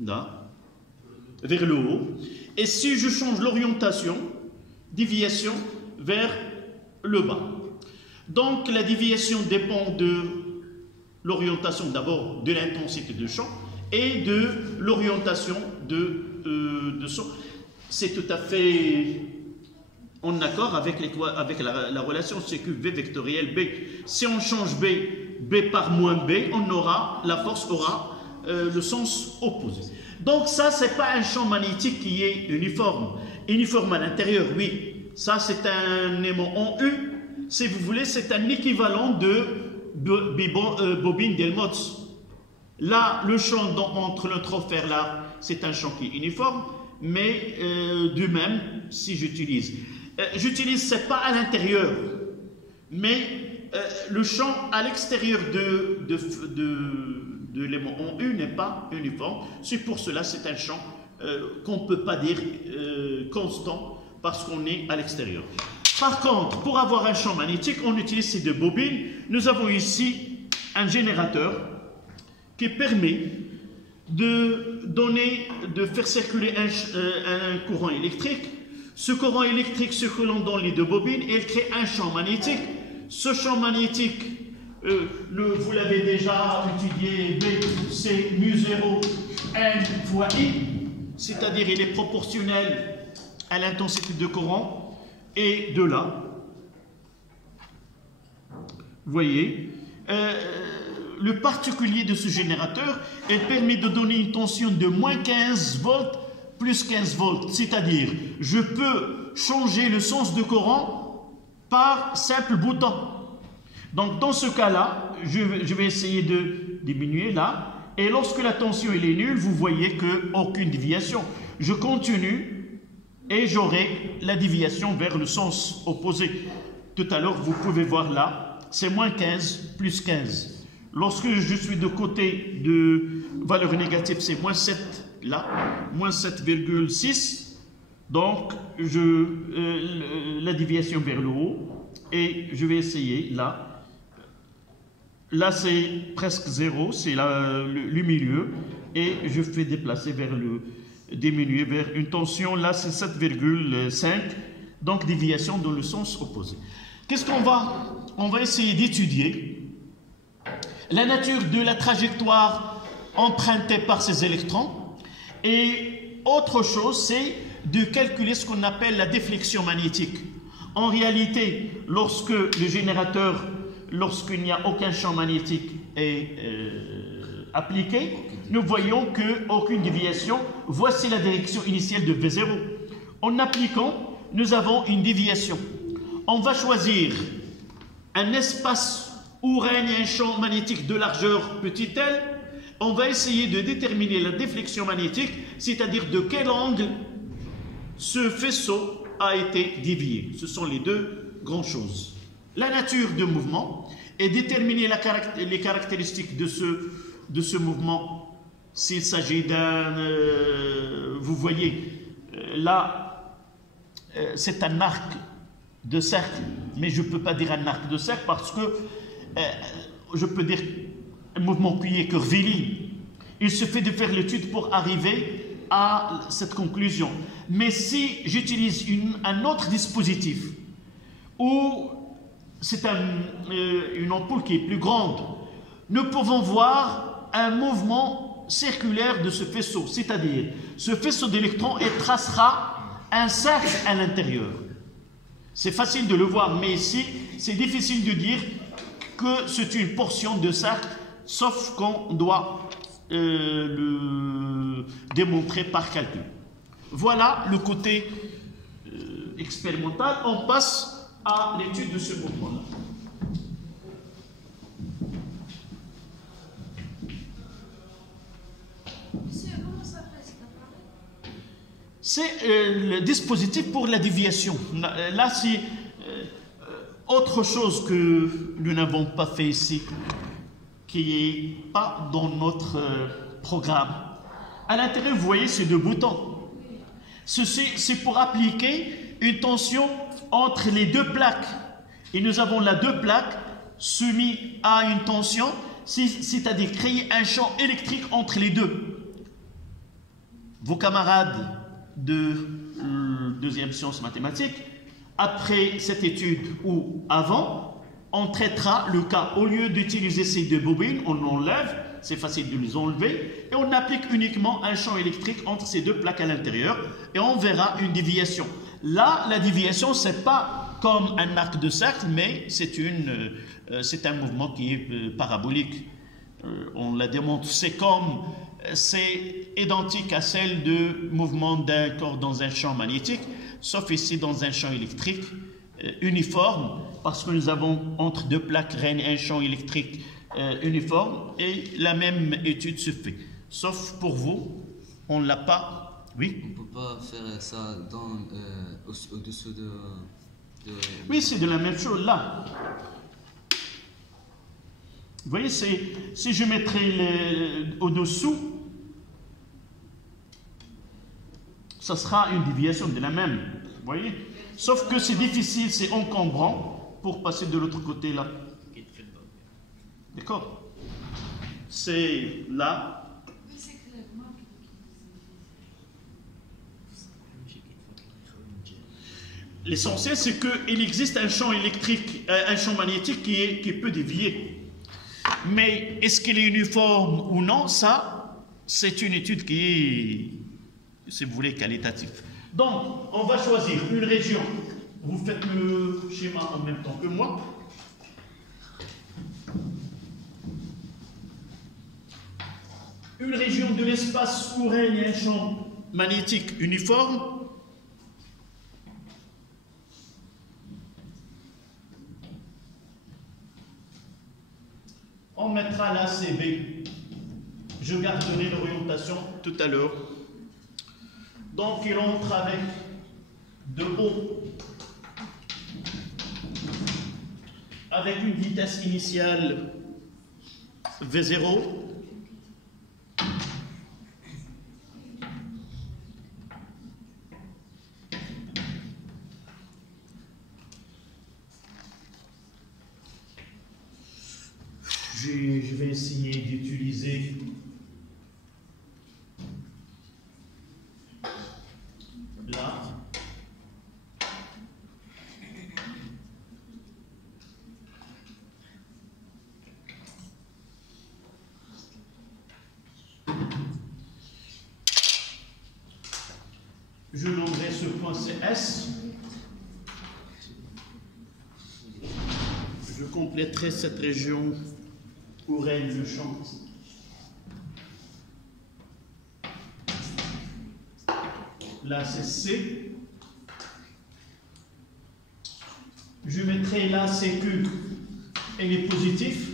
Là. Vers le haut. Et si je change l'orientation, déviation vers le bas. Donc la déviation dépend de l'orientation d'abord de l'intensité de champ et de l'orientation de son. C'est tout à fait en accord avec la relation CQ-V vectorielle B. Si on change B par moins B, la force aura le sens opposé. Donc ça, c'est pas un champ magnétique qui est uniforme. Uniforme à l'intérieur, oui. Ça, c'est un aimant en U. Si vous voulez, c'est un équivalent de bobine d'Helmholtz. Là, le champ entre le trophère là, c'est un champ qui est uniforme, mais de même, si j'utilise, c'est pas à l'intérieur, mais le champ à l'extérieur de l'élément en U n'est pas uniforme. C'est pour cela, c'est un champ qu'on ne peut pas dire constant parce qu'on est à l'extérieur. Par contre, pour avoir un champ magnétique, on utilise ces deux bobines. Nous avons ici un générateur qui permet de faire circuler un courant électrique. Ce courant électrique circulant dans les deux bobines, il crée un champ magnétique. Ce champ magnétique, vous l'avez déjà étudié, B, c'est mu0 N fois I, c'est-à-dire il est proportionnel à l'intensité de courant. Et de là, vous voyez, le particulier de ce générateur, il permet de donner une tension de moins 15 volts plus 15 volts. C'est-à-dire, je peux changer le sens de courant par simple bouton. Donc, dans ce cas-là, je vais essayer de diminuer là. Et lorsque la tension est nulle, vous voyez qu'aucune déviation. Je continue. Et j'aurai la déviation vers le sens opposé. Tout à l'heure, vous pouvez voir là, c'est moins 15 plus 15. Lorsque je suis de côté de valeur négative, c'est moins 7 là, moins 7,6. Donc, la déviation vers le haut. Et je vais essayer là. Là, c'est presque 0, c'est le milieu. Et je fais déplacer vers diminuer vers une tension. Là, c'est 7,5. Donc, déviation dans le sens opposé. Qu'est-ce qu'on va... On va essayer d'étudier la nature de la trajectoire empruntée par ces électrons. Et autre chose, c'est de calculer ce qu'on appelle la déflexion magnétique. En réalité, lorsque le générateur, lorsqu'il n'y a aucun champ magnétique est appliqué, nous voyons qu'aucune déviation. Voici la direction initiale de V0. En appliquant, nous avons une déviation. On va choisir un espace où règne un champ magnétique de largeur petit l. On va essayer de déterminer la déflexion magnétique, c'est-à-dire de quel angle ce faisceau a été dévié. Ce sont les deux grandes choses. La nature du mouvement et déterminer les caractéristiques de ce mouvement. S'il s'agit d'un... vous voyez, là, c'est un arc de cercle, mais je ne peux pas dire un arc de cercle parce que je peux dire un mouvement qui est curviligne. Il suffit de faire l'étude pour arriver à cette conclusion. Mais si j'utilise un autre dispositif où c'est une ampoule qui est plus grande, nous pouvons voir un mouvement circulaire de ce faisceau, c'est-à-dire ce faisceau d'électrons tracera un cercle à l'intérieur. C'est facile de le voir, mais ici, c'est difficile de dire que c'est une portion de cercle, sauf qu'on doit le démontrer par calcul. Voilà le côté expérimental. On passe à l'étude de ce mouvement-là. Comment ça fait cet appareil? C'est le dispositif pour la déviation. Là, c'est autre chose que nous n'avons pas fait ici, qui n'est pas dans notre programme. À l'intérieur, vous voyez, c'est deux boutons. Ceci, c'est pour appliquer une tension entre les deux plaques. Et nous avons là deux plaques soumises à une tension, c'est-à-dire créer un champ électrique entre les deux. Vos camarades de deuxième sciences mathématiques, après cette étude ou avant, on traitera le cas. Au lieu d'utiliser ces deux bobines, on enlève, c'est facile de les enlever, et on applique uniquement un champ électrique entre ces deux plaques à l'intérieur, et on verra une déviation. Là, la déviation, ce n'est pas comme un arc de cercle, mais c'est un mouvement qui est parabolique. On la démontre, c'est identique à celle de mouvement d'un corps dans un champ magnétique, sauf ici dans un champ électrique uniforme, parce que nous avons entre deux plaques règne un champ électrique uniforme, et la même étude se fait. Sauf pour vous, on ne l'a pas. Oui. On ne peut pas faire ça au-dessous de... Oui, c'est de la même chose là. Vous voyez, si je mettrais au-dessous, ça sera une déviation de la même. Vous voyez? Sauf que c'est difficile, c'est encombrant pour passer de l'autre côté là. D'accord? C'est là. L'essentiel, c'est qu'il existe un champ électrique, un champ magnétique qui peut dévier. Mais est-ce qu'il est uniforme ou non? Ça, c'est une étude qui est, si vous voulez, qualitative. Donc, on va choisir une région. Vous faites le schéma en même temps que moi. Une région de l'espace où règne un champ magnétique uniforme. On mettra la CB. Je garderai l'orientation tout à l'heure. Donc, il entre avec de haut, avec une vitesse initiale V0. Je nommerai ce point CS. Je compléterai cette région où règne le champ. Là, c'est C. Je mettrai là CQ et les positifs.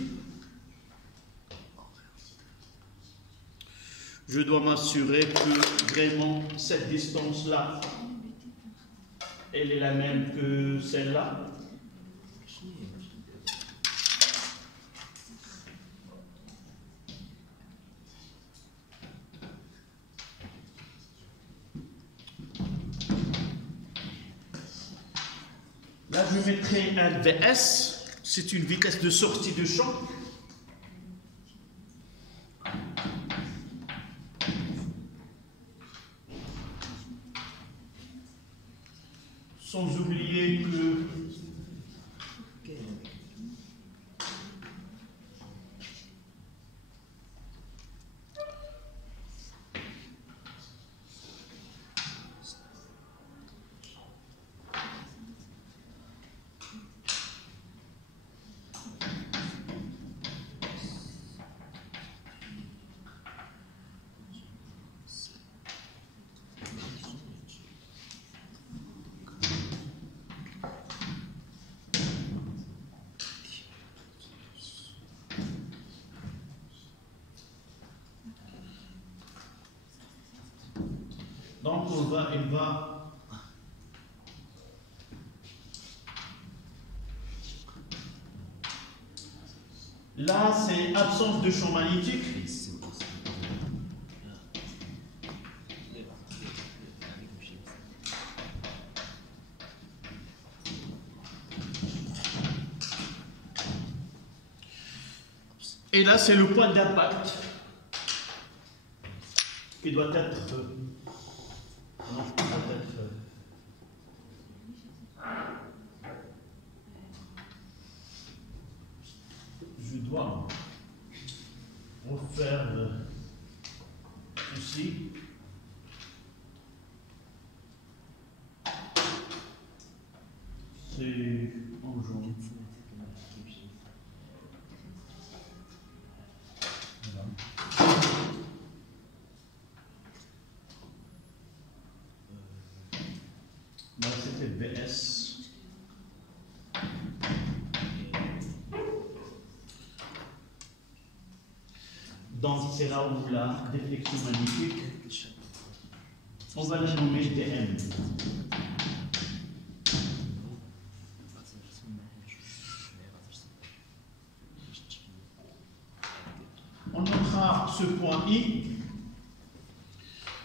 Je dois m'assurer que vraiment cette distance-là, elle est la même que celle-là. Là, je mettrai un VS, c'est une vitesse de sortie de champ. Sans oublier que donc il va là c'est absence de champ magnétique. Et là c'est le point d'impact qui doit être non, peut-être. Je dois refaire ceci. C'est en jaune. Voilà. Là, c'était BS. Donc, c'est là où la déflexion magnétique, on va la nommer DM. On notera ce point I.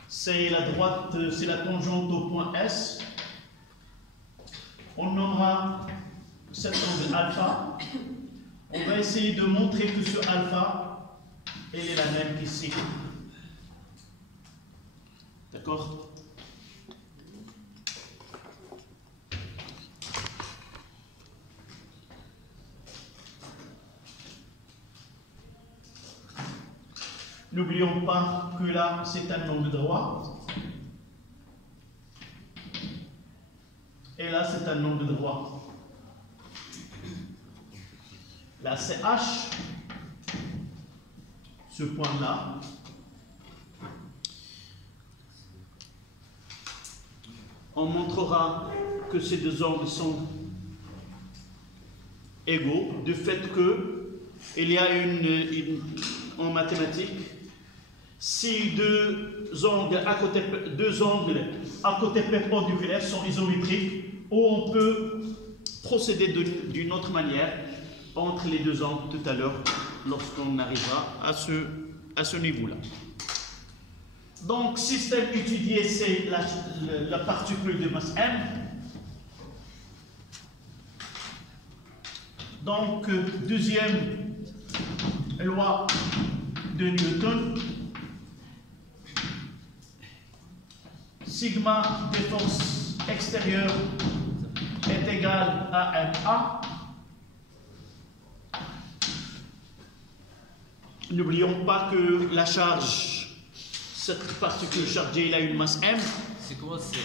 C'est la droite, c'est la tangente au point S. On nommera cet angle alpha. On va essayer de montrer que ce alpha, elle est la même qu'ici. D'accord? N'oublions pas que là, c'est un angle droit. Et là, c'est un angle droit. Là, c'est H, ce point-là. On montrera que ces deux angles sont égaux, du fait que il y a en mathématiques, si deux angles à côté perpendiculaires sont isométriques, ou on peut procéder d'une autre manière entre les deux angles tout à l'heure, lorsqu'on arrivera à ce niveau-là. Donc, système étudié, c'est la particule de masse M. Donc, deuxième loi de Newton, sigma des forces extérieures est égal à MA. N'oublions pas que la charge, cette particule chargée, il a une masse M. C'est quoi C?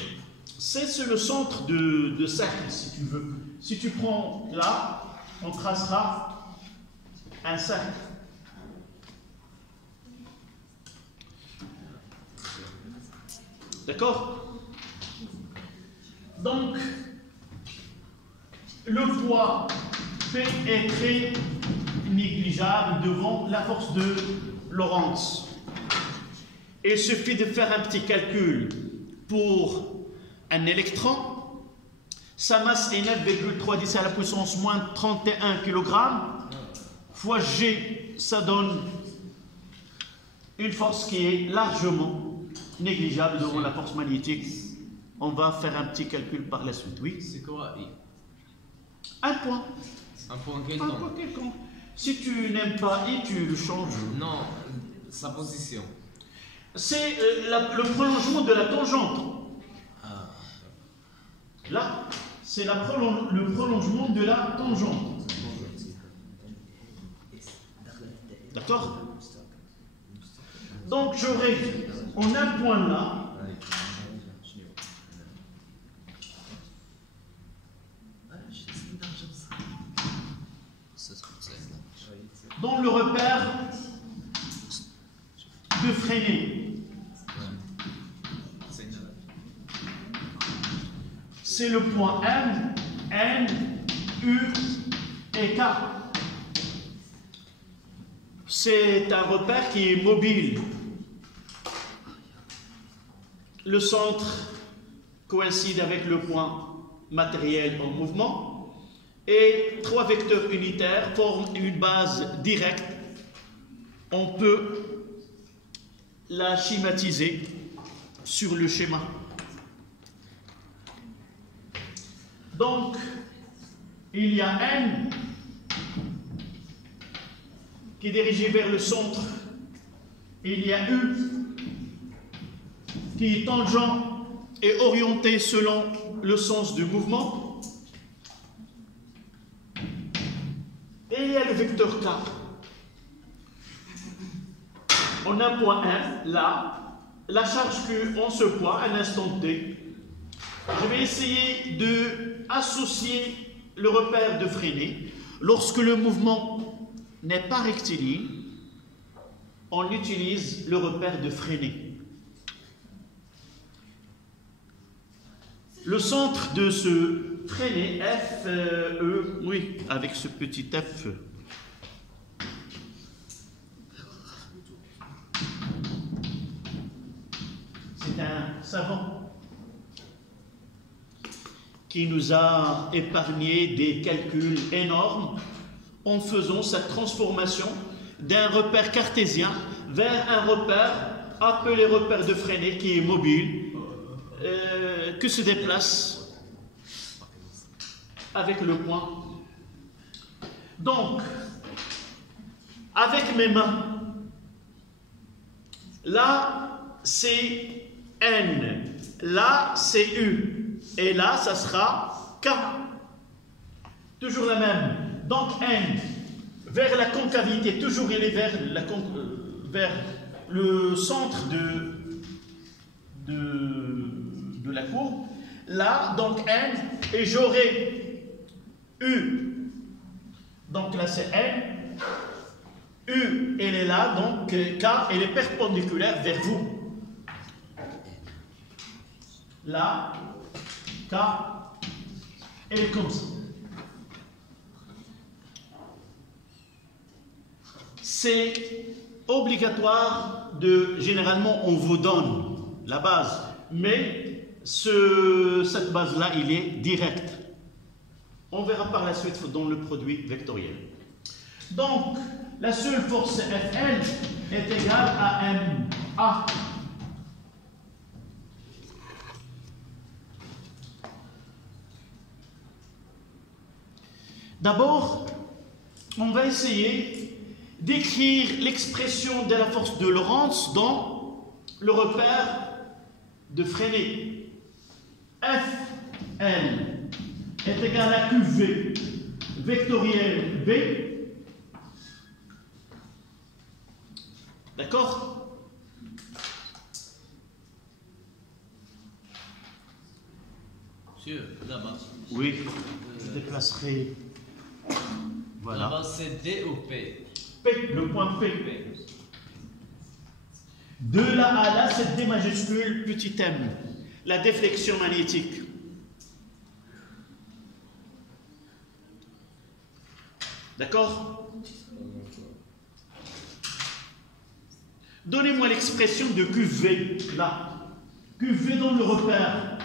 C'est le centre de cercle, si tu veux. Si tu prends là, on tracera un cercle. D'accord? Donc, le poids P est très négligeable devant la force de Lorentz. Il suffit de faire un petit calcul pour un électron. Sa masse est 9,3 à la puissance moins 31 kg fois G, ça donne une force qui est largement négligeable devant la force magnétique. On va faire un petit calcul par la suite, oui. C'est quoi I? Un point. Un point Un quelconque. point quelconque. Si tu n'aimes pas I, tu le changes. Non, sa position. C'est le prolongement de la tangente. Ah. Là, c'est le prolongement de la tangente. D'accord? Donc j'aurai en un point là, dans le repère de Freinet. C'est le point M, N, U et K. C'est un repère qui est mobile. Le centre coïncide avec le point matériel en mouvement et trois vecteurs unitaires forment une base directe. On peut la schématiser sur le schéma. Donc, il y a N qui est dirigé vers le centre. Il y a U qui est tangent et orienté selon le sens du mouvement. Et il y a le vecteur K. On a un point 1, là, la charge Q en ce point, à l'instant T. Je vais essayer d'associer le repère de Freinet. Lorsque le mouvement n'est pas rectiligne, on utilise le repère de Freinet. Le centre de ce Freinet, F, E, oui, avec ce petit F. C'est un savant qui nous a épargné des calculs énormes en faisant cette transformation d'un repère cartésien vers un repère appelé repère de Freinet qui est mobile, que se déplace avec le point. Donc, avec mes mains, là c'est N, là c'est U. Et là, ça sera K. Toujours la même. Donc N, vers la concavité, toujours il est vers le centre de la courbe. Là, donc N, et j'aurai U. Donc là, c'est N. U, elle est là, donc K, elle est perpendiculaire vers vous. Là, K, elle est comme ça. C'est obligatoire généralement on vous donne la base, mais cette base-là, il est direct. On verra par la suite dans le produit vectoriel. Donc, la seule force Fl est égale à MA. D'abord, on va essayer d'écrire l'expression de la force de Lorentz dans le repère de Freinet. Fl est égal à QV vectoriel B. D'accord? Monsieur, là-bas. Oui, je déplacerai. Voilà. Là-bas, c'est D ou P? P, le point P. De là à là, c'est D majuscule, petit m. La déflexion magnétique. D'accord? Donnez-moi l'expression de QV, là. QV dans le repère.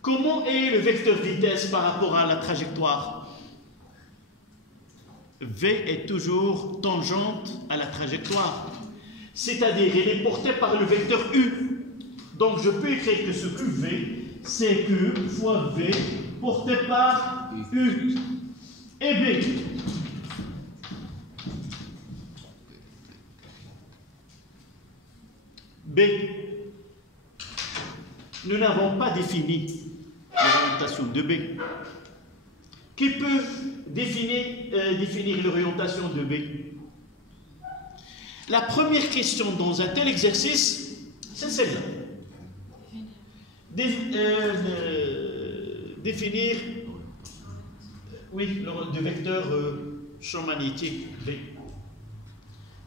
Comment est le vecteur vitesse par rapport à la trajectoire? V est toujours tangente à la trajectoire. C'est-à-dire, il est porté par le vecteur U. Donc, je peux écrire que ce QV, c'est Q fois V porté par U et B. B. Nous n'avons pas défini l'orientation de B. Qui peut définir l'orientation de B? La première question dans un tel exercice, c'est celle-là. Définir le vecteur champ magnétique B.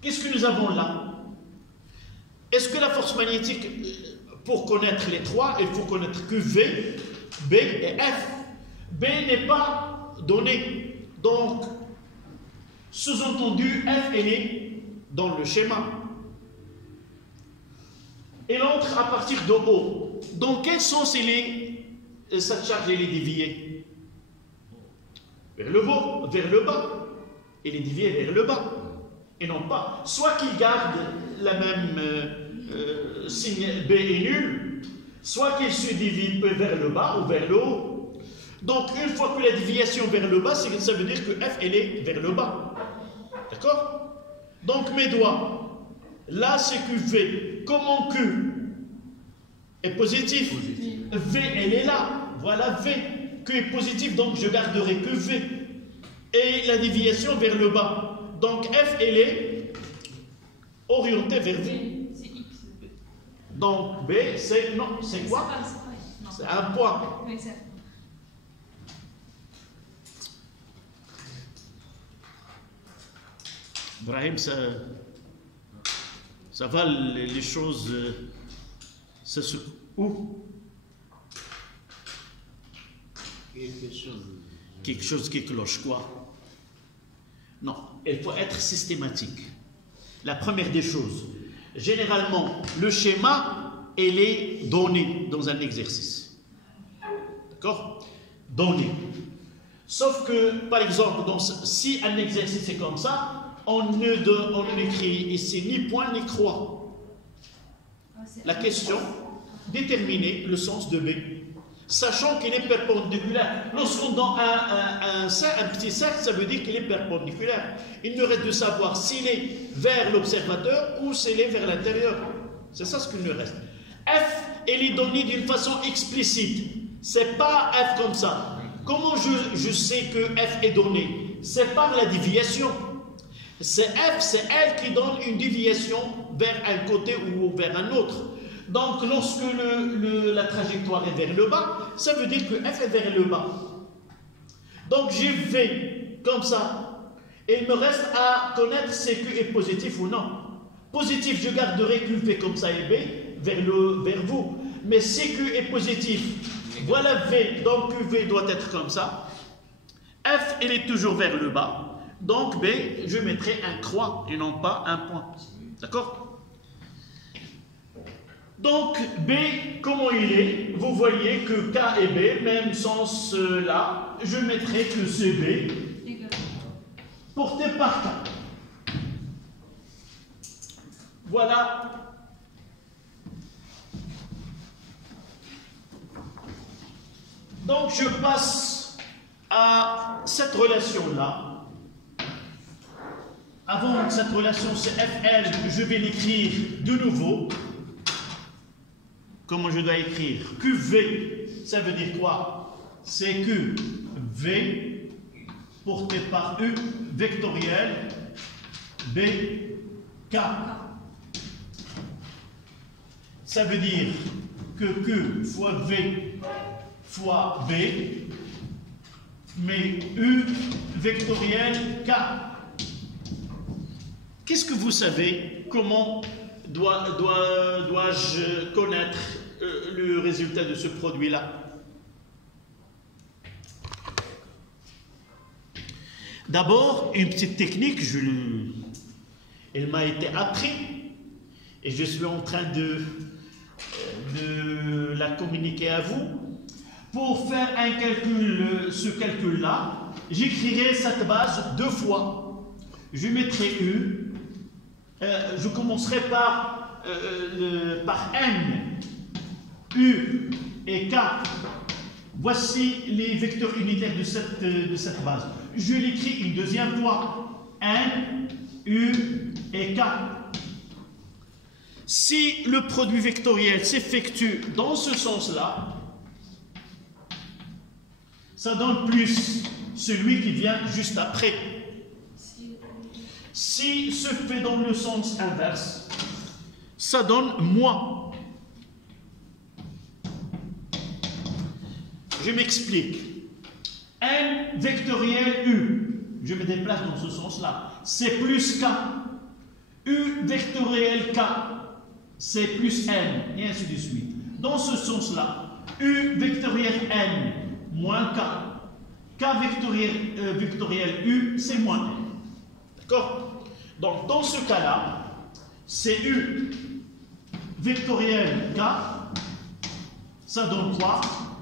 Qu'est-ce que nous avons là? Est-ce que la force magnétique, pour connaître les trois, il faut connaître que V, B et F. B n'est pas donné. Donc, sous-entendu, F elle est dans le schéma. Elle entre à partir de haut. Dans quel sens cette charge elle est déviée? Vers le haut, vers le bas. Elle est déviée vers le bas. Et non pas. Soit qu'il garde la même signe B est nul, soit qu'il se dévie vers le bas ou vers le haut. Donc, une fois que la déviation vers le bas, ça veut dire que F, elle est vers le bas. D'accord? Donc, mes doigts, là, c'est QV. Comment Q est positif? V, elle est là. Voilà V. Q est positif, donc je garderai que V. Et la déviation vers le bas. Donc, F, elle est orientée vers V. C'est X. Donc, B, c'est... Non, c'est quoi? C'est un point. Oui, c'est... Brahim, ça va, les choses, ça se... Où? Quelque chose qui cloche, quoi? Non, il faut être systématique. La première des choses, généralement, le schéma, il est donné dans un exercice. D'accord? Donné. Sauf que, par exemple, si un exercice est comme ça, on n'écrit ici ni point ni croix. La question, déterminer le sens de B, sachant qu'il est perpendiculaire. Lorsqu'on donne un petit cercle, ça veut dire qu'il est perpendiculaire. Il nous reste de savoir s'il est vers l'observateur ou s'il est vers l'intérieur. C'est ça ce qu'il nous reste. F, elle est donnée d'une façon explicite. C'est pas F comme ça. Comment je sais que F est donné? C'est par la déviation. C'est F, c'est elle qui donne une déviation vers un côté ou vers un autre. Donc, lorsque la trajectoire est vers le bas, ça veut dire que F est vers le bas. Donc, j'ai V comme ça. Et il me reste à connaître si Q est positif ou non. Positif, je garderai QV comme ça et B vers vous. Mais si Q est positif, voilà V, donc QV doit être comme ça. F, il est toujours vers le bas. Donc B, je mettrai un croix et non pas un point. D'accord? Donc B, comment il est? Vous voyez que K et B, même sens là, je mettrai que c'est B porté par K. Voilà. Donc je passe à cette relation-là. Avant cette relation, c'est FL, je vais l'écrire de nouveau. comment je dois écrire? QV, ça veut dire quoi? C'est QV porté par U vectoriel BK. Ça veut dire que Q fois V fois B, mais U vectoriel K. Qu'est-ce que vous savez? Comment dois-je connaître le résultat de ce produit-là? D'abord, une petite technique, elle m'a été apprise et je suis en train de la communiquer à vous. Pour faire un calcul, ce calcul-là, j'écrirai cette base 2 fois. Je mettrai U, je commencerai par N, U et K. Voici les vecteurs unitaires de cette base. Je l'écris une deuxième fois. N, U et K. Si le produit vectoriel s'effectue dans ce sens-là, ça donne plus celui qui vient juste après. Si se fait dans le sens inverse, ça donne moins. Je m'explique. N vectoriel U, je me déplace dans ce sens-là, c'est plus K. U vectoriel K, c'est plus N, et ainsi de suite. Dans ce sens-là, U vectoriel N moins K. K vectoriel U, c'est moins N. D'accord? Donc, dans ce cas-là, c'est U vectoriel K, ça donne quoi?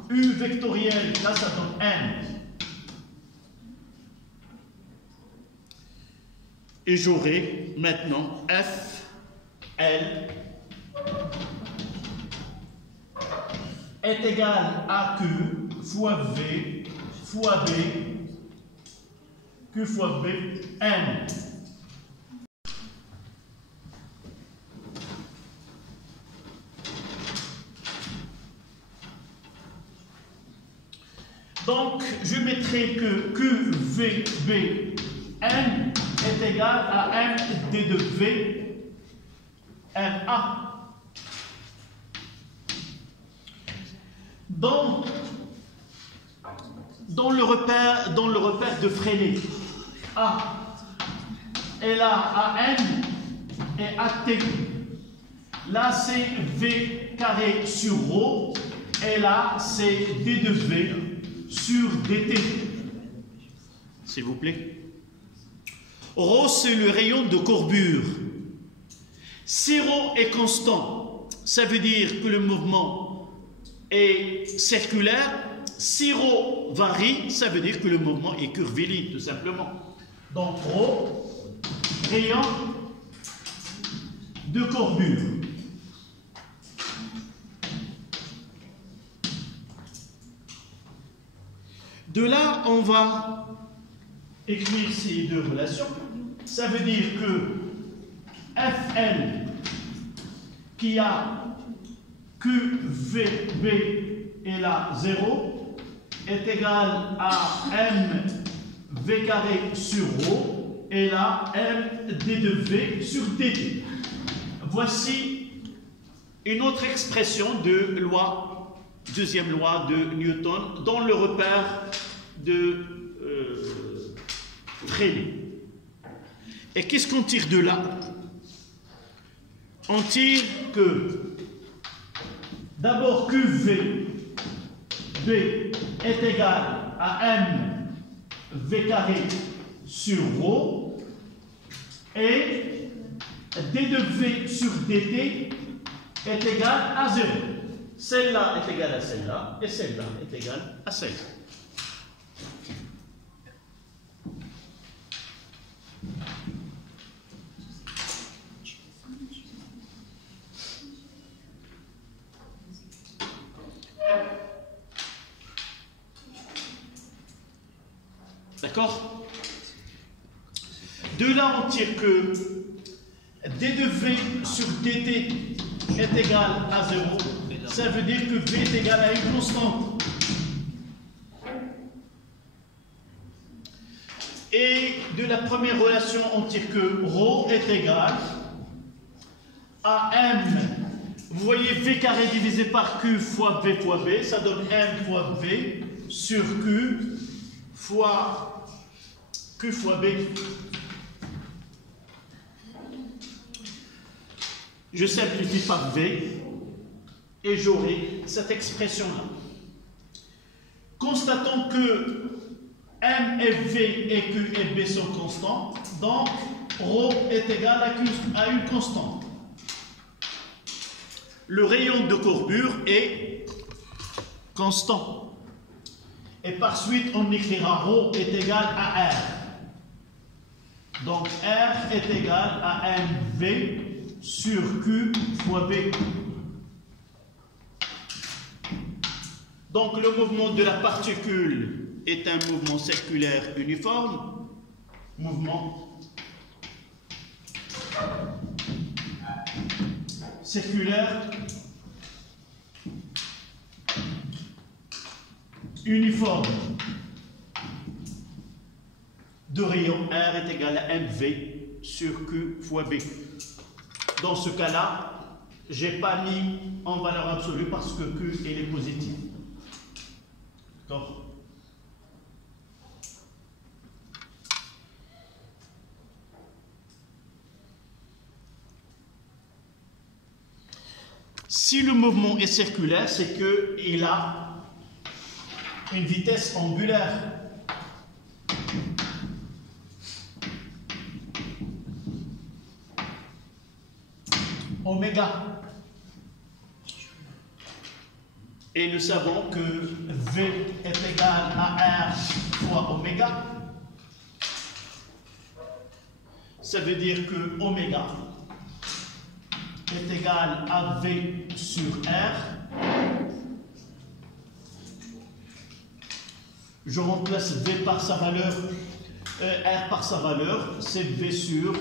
U vectoriel K, ça donne N. Et j'aurai maintenant F, L est égal à Q fois V fois B, Q fois B, N. Donc, je mettrai que QVB N est égal à M D de V NA. Dans le repère de Freinet, A est là à N et à T. Là, c'est V carré sur ρ, et là, c'est D de V sur dt. S'il vous plaît. Ρ, c'est le rayon de courbure. Si ρ est constant, ça veut dire que le mouvement est circulaire. Si ρ varie, ça veut dire que le mouvement est curviligne, tout simplement. Donc ρ, rayon de courbure. De là, on va écrire ces deux relations. Ça veut dire que Fn qui a QVB est là 0 est égal à mv carré sur ρ et là md de v sur dt. Voici une autre expression de loi, deuxième loi de Newton dans le repère de Freinet. Et qu'est-ce qu'on tire de là? On tire que d'abord QVB est égal à mv carré sur ρ et d de v sur dt est égal à 0. Celle-là est égale à celle-là et celle-là est égale à celle-là. D'accord? De là, on tire que d de v sur dt est égal à 0. Ça veut dire que V est égal à une constante. Et de la première relation, on tire que ρ est égal à M. Vous voyez V carré divisé par Q fois V fois B, ça donne M fois V sur Q fois Q fois B. Je simplifie par V et j'aurai cette expression-là. Constatons que M et V et Q et B sont constants, donc ρ est égal à une constante. Le rayon de courbure est constant. Et par suite, on écrira ρ est égal à R. Donc R est égal à MV sur Q fois B. Donc le mouvement de la particule est un mouvement circulaire uniforme. Mouvement circulaire uniforme de rayon R est égal à MV sur Q fois B. Dans ce cas-là, je n'ai pas mis en valeur absolue parce que Q elle est positive. D'accord? Si le mouvement est circulaire, c'est qu'il a une vitesse angulaire. Oméga. Et nous savons que V est égal à R fois oméga. Ça veut dire que oméga est égal à V sur R. Je remplace V par sa valeur, R par sa valeur, c'est V sur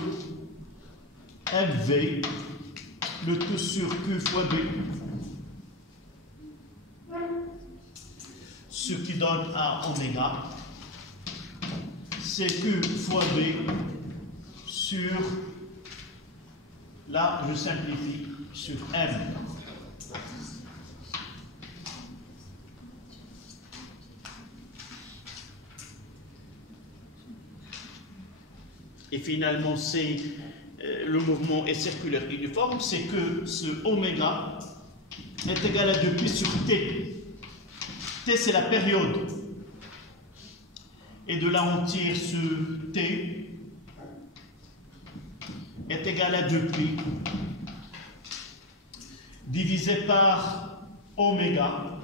MV, le tout sur Q fois B. Ce qui donne à oméga, c'est Q fois B sur, là je simplifie, sur M. Et finalement, c'est le mouvement est circulaire uniforme, c'est que ce oméga est égal à 2pi sur T. T, c'est la période. Et de là, on tire ce T est égal à 2pi divisé par oméga.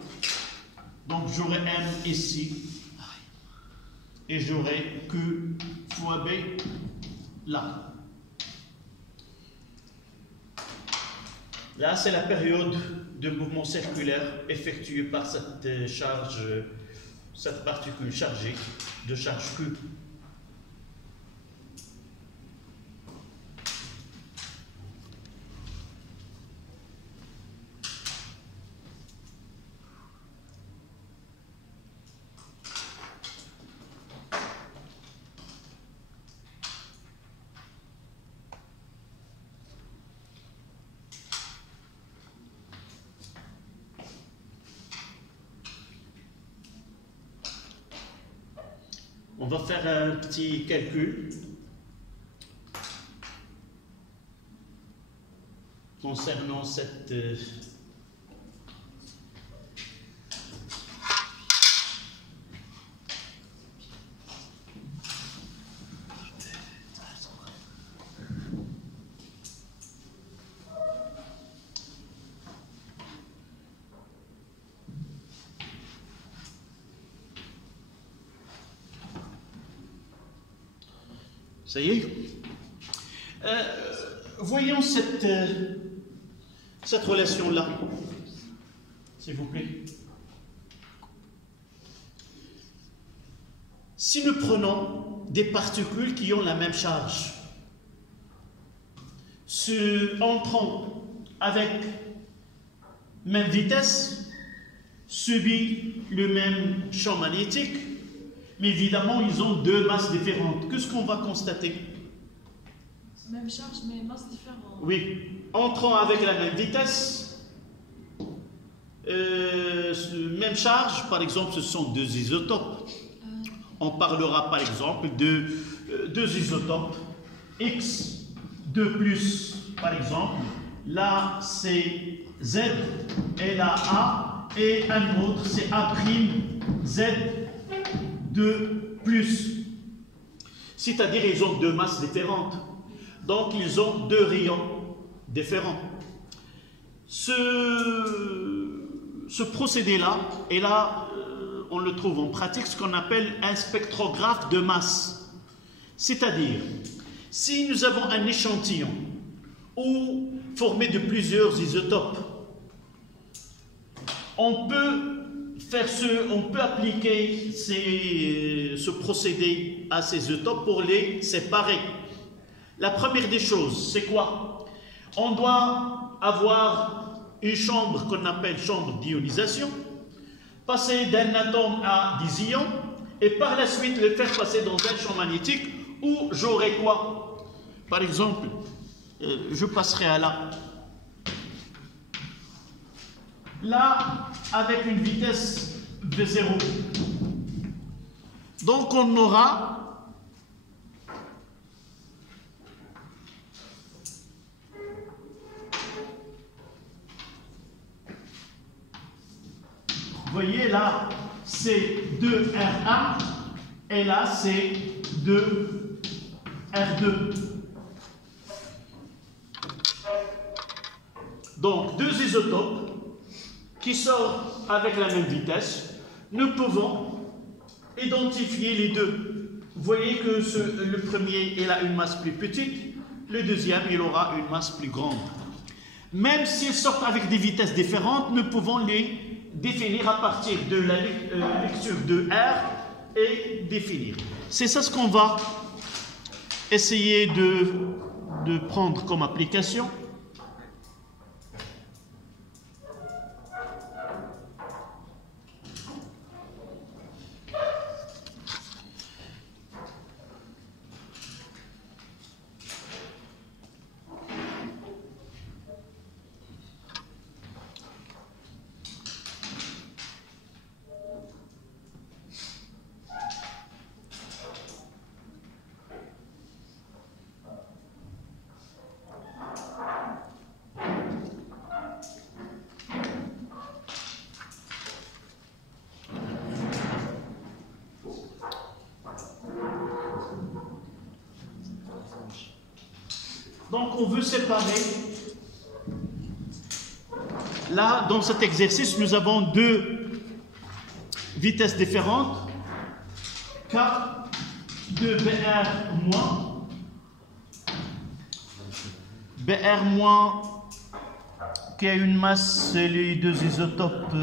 Donc, j'aurai M ici. Et j'aurai Q fois B là. Là, c'est la période de mouvement circulaire effectuée par cette charge, cette particule chargée de charge Q. On va faire un petit calcul concernant cette ça y est. Voyons cette relation-là, s'il vous plaît. Si nous prenons des particules qui ont la même charge, entrant avec même vitesse, subit le même champ magnétique, mais évidemment, ils ont deux masses différentes. Qu'est-ce qu'on va constater? Même charge, mais masse différente. Oui, entrant avec la même vitesse, même charge, par exemple, ce sont deux isotopes. On parlera par exemple de deux isotopes, X, 2 plus, par exemple, là c'est Z et là A, et un autre c'est A', Z, 2 plus. C'est-à-dire ils ont deux masses différentes. Donc ils ont deux rayons différents. Ce procédé-là, et là on le trouve en pratique, ce qu'on appelle un spectrographe de masse. C'est-à-dire, si nous avons un échantillon ou formé de plusieurs isotopes, on peut appliquer ce procédé à ces isotopes pour les séparer. La première des choses, c'est quoi? On doit avoir une chambre qu'on appelle chambre d'ionisation, passer d'un atome à des ions, et par la suite le faire passer dans un champ magnétique où j'aurai quoi? Par exemple, je passerai à là. Là, avec une vitesse de 0. Donc on aura vous voyez là, c'est 2R1 et là, c'est 2R2. Donc, deux isotopes qui sortent avec la même vitesse, nous pouvons identifier les deux. Vous voyez que le premier, il a une masse plus petite, le deuxième, il aura une masse plus grande. Même s'ils sortent avec des vitesses différentes, nous pouvons les définir à partir de la lecture de R et définir. C'est ça ce qu'on va essayer de prendre comme application. Donc on veut séparer. Là, dans cet exercice, nous avons deux vitesses différentes. K de BR-. BR- qui a une masse, c'est les deux isotopes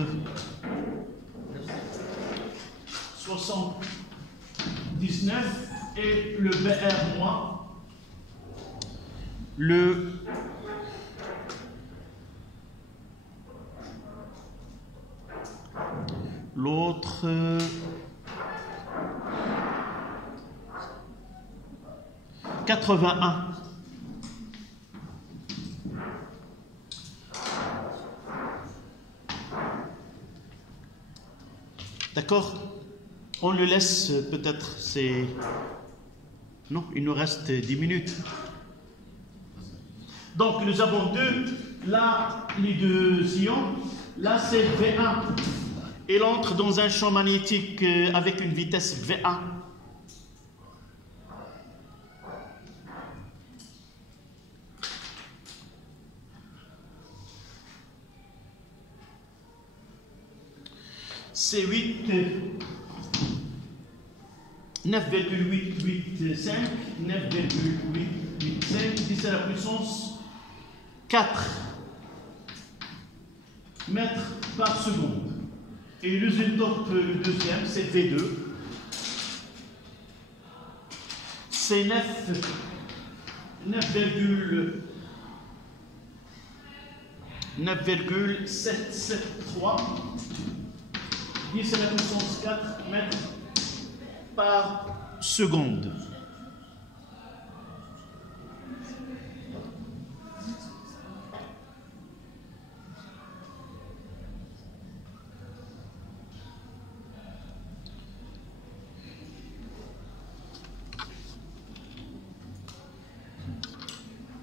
79 et le BR-. L'autre 81. D'accord? On le laisse peut-être, c'est... Non, il nous reste 10 minutes. Donc nous avons là les deux ions, là c'est V1. Il entre dans un champ magnétique avec une vitesse V1. C'est 9,885, 9,885, 10 à la puissance 4 mètres par seconde. Et l'isotope, le deuxième, c'est V2. C'est 9,885 9,773 10 à la puissance 4 mètres par seconde.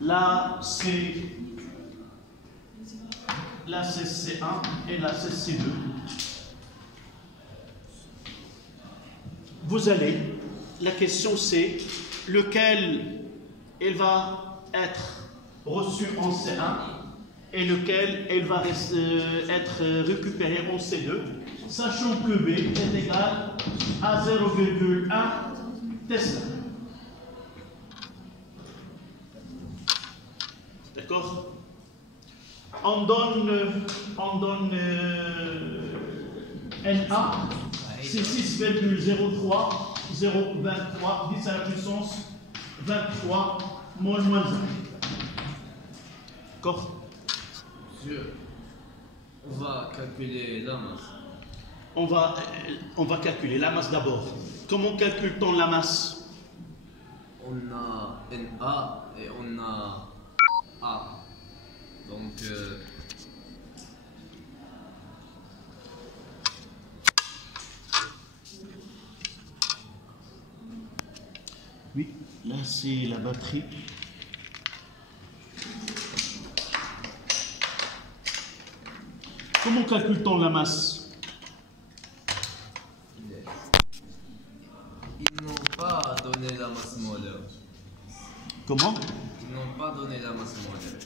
Là, c'est C1 et la C2. Vous allez, la question c'est lequel il va être reçu en C1 et lequel il va être récupéré en C2, sachant que B est égal à 0,1 Tesla. D'accord? On donne NA, c'est 6,03, 0,23, 10 à la puissance 23, mol moins 1. D'accord? Monsieur, on va calculer la masse. On va calculer la masse d'abord. Comment calcule-t-on la masse? On a NA et on a A. Donc, oui, là c'est la batterie. Comment calcule-t-on la masse? ils n'ont pas donné la masse molaire. Comment? Ils n'ont pas donné la masse molaire.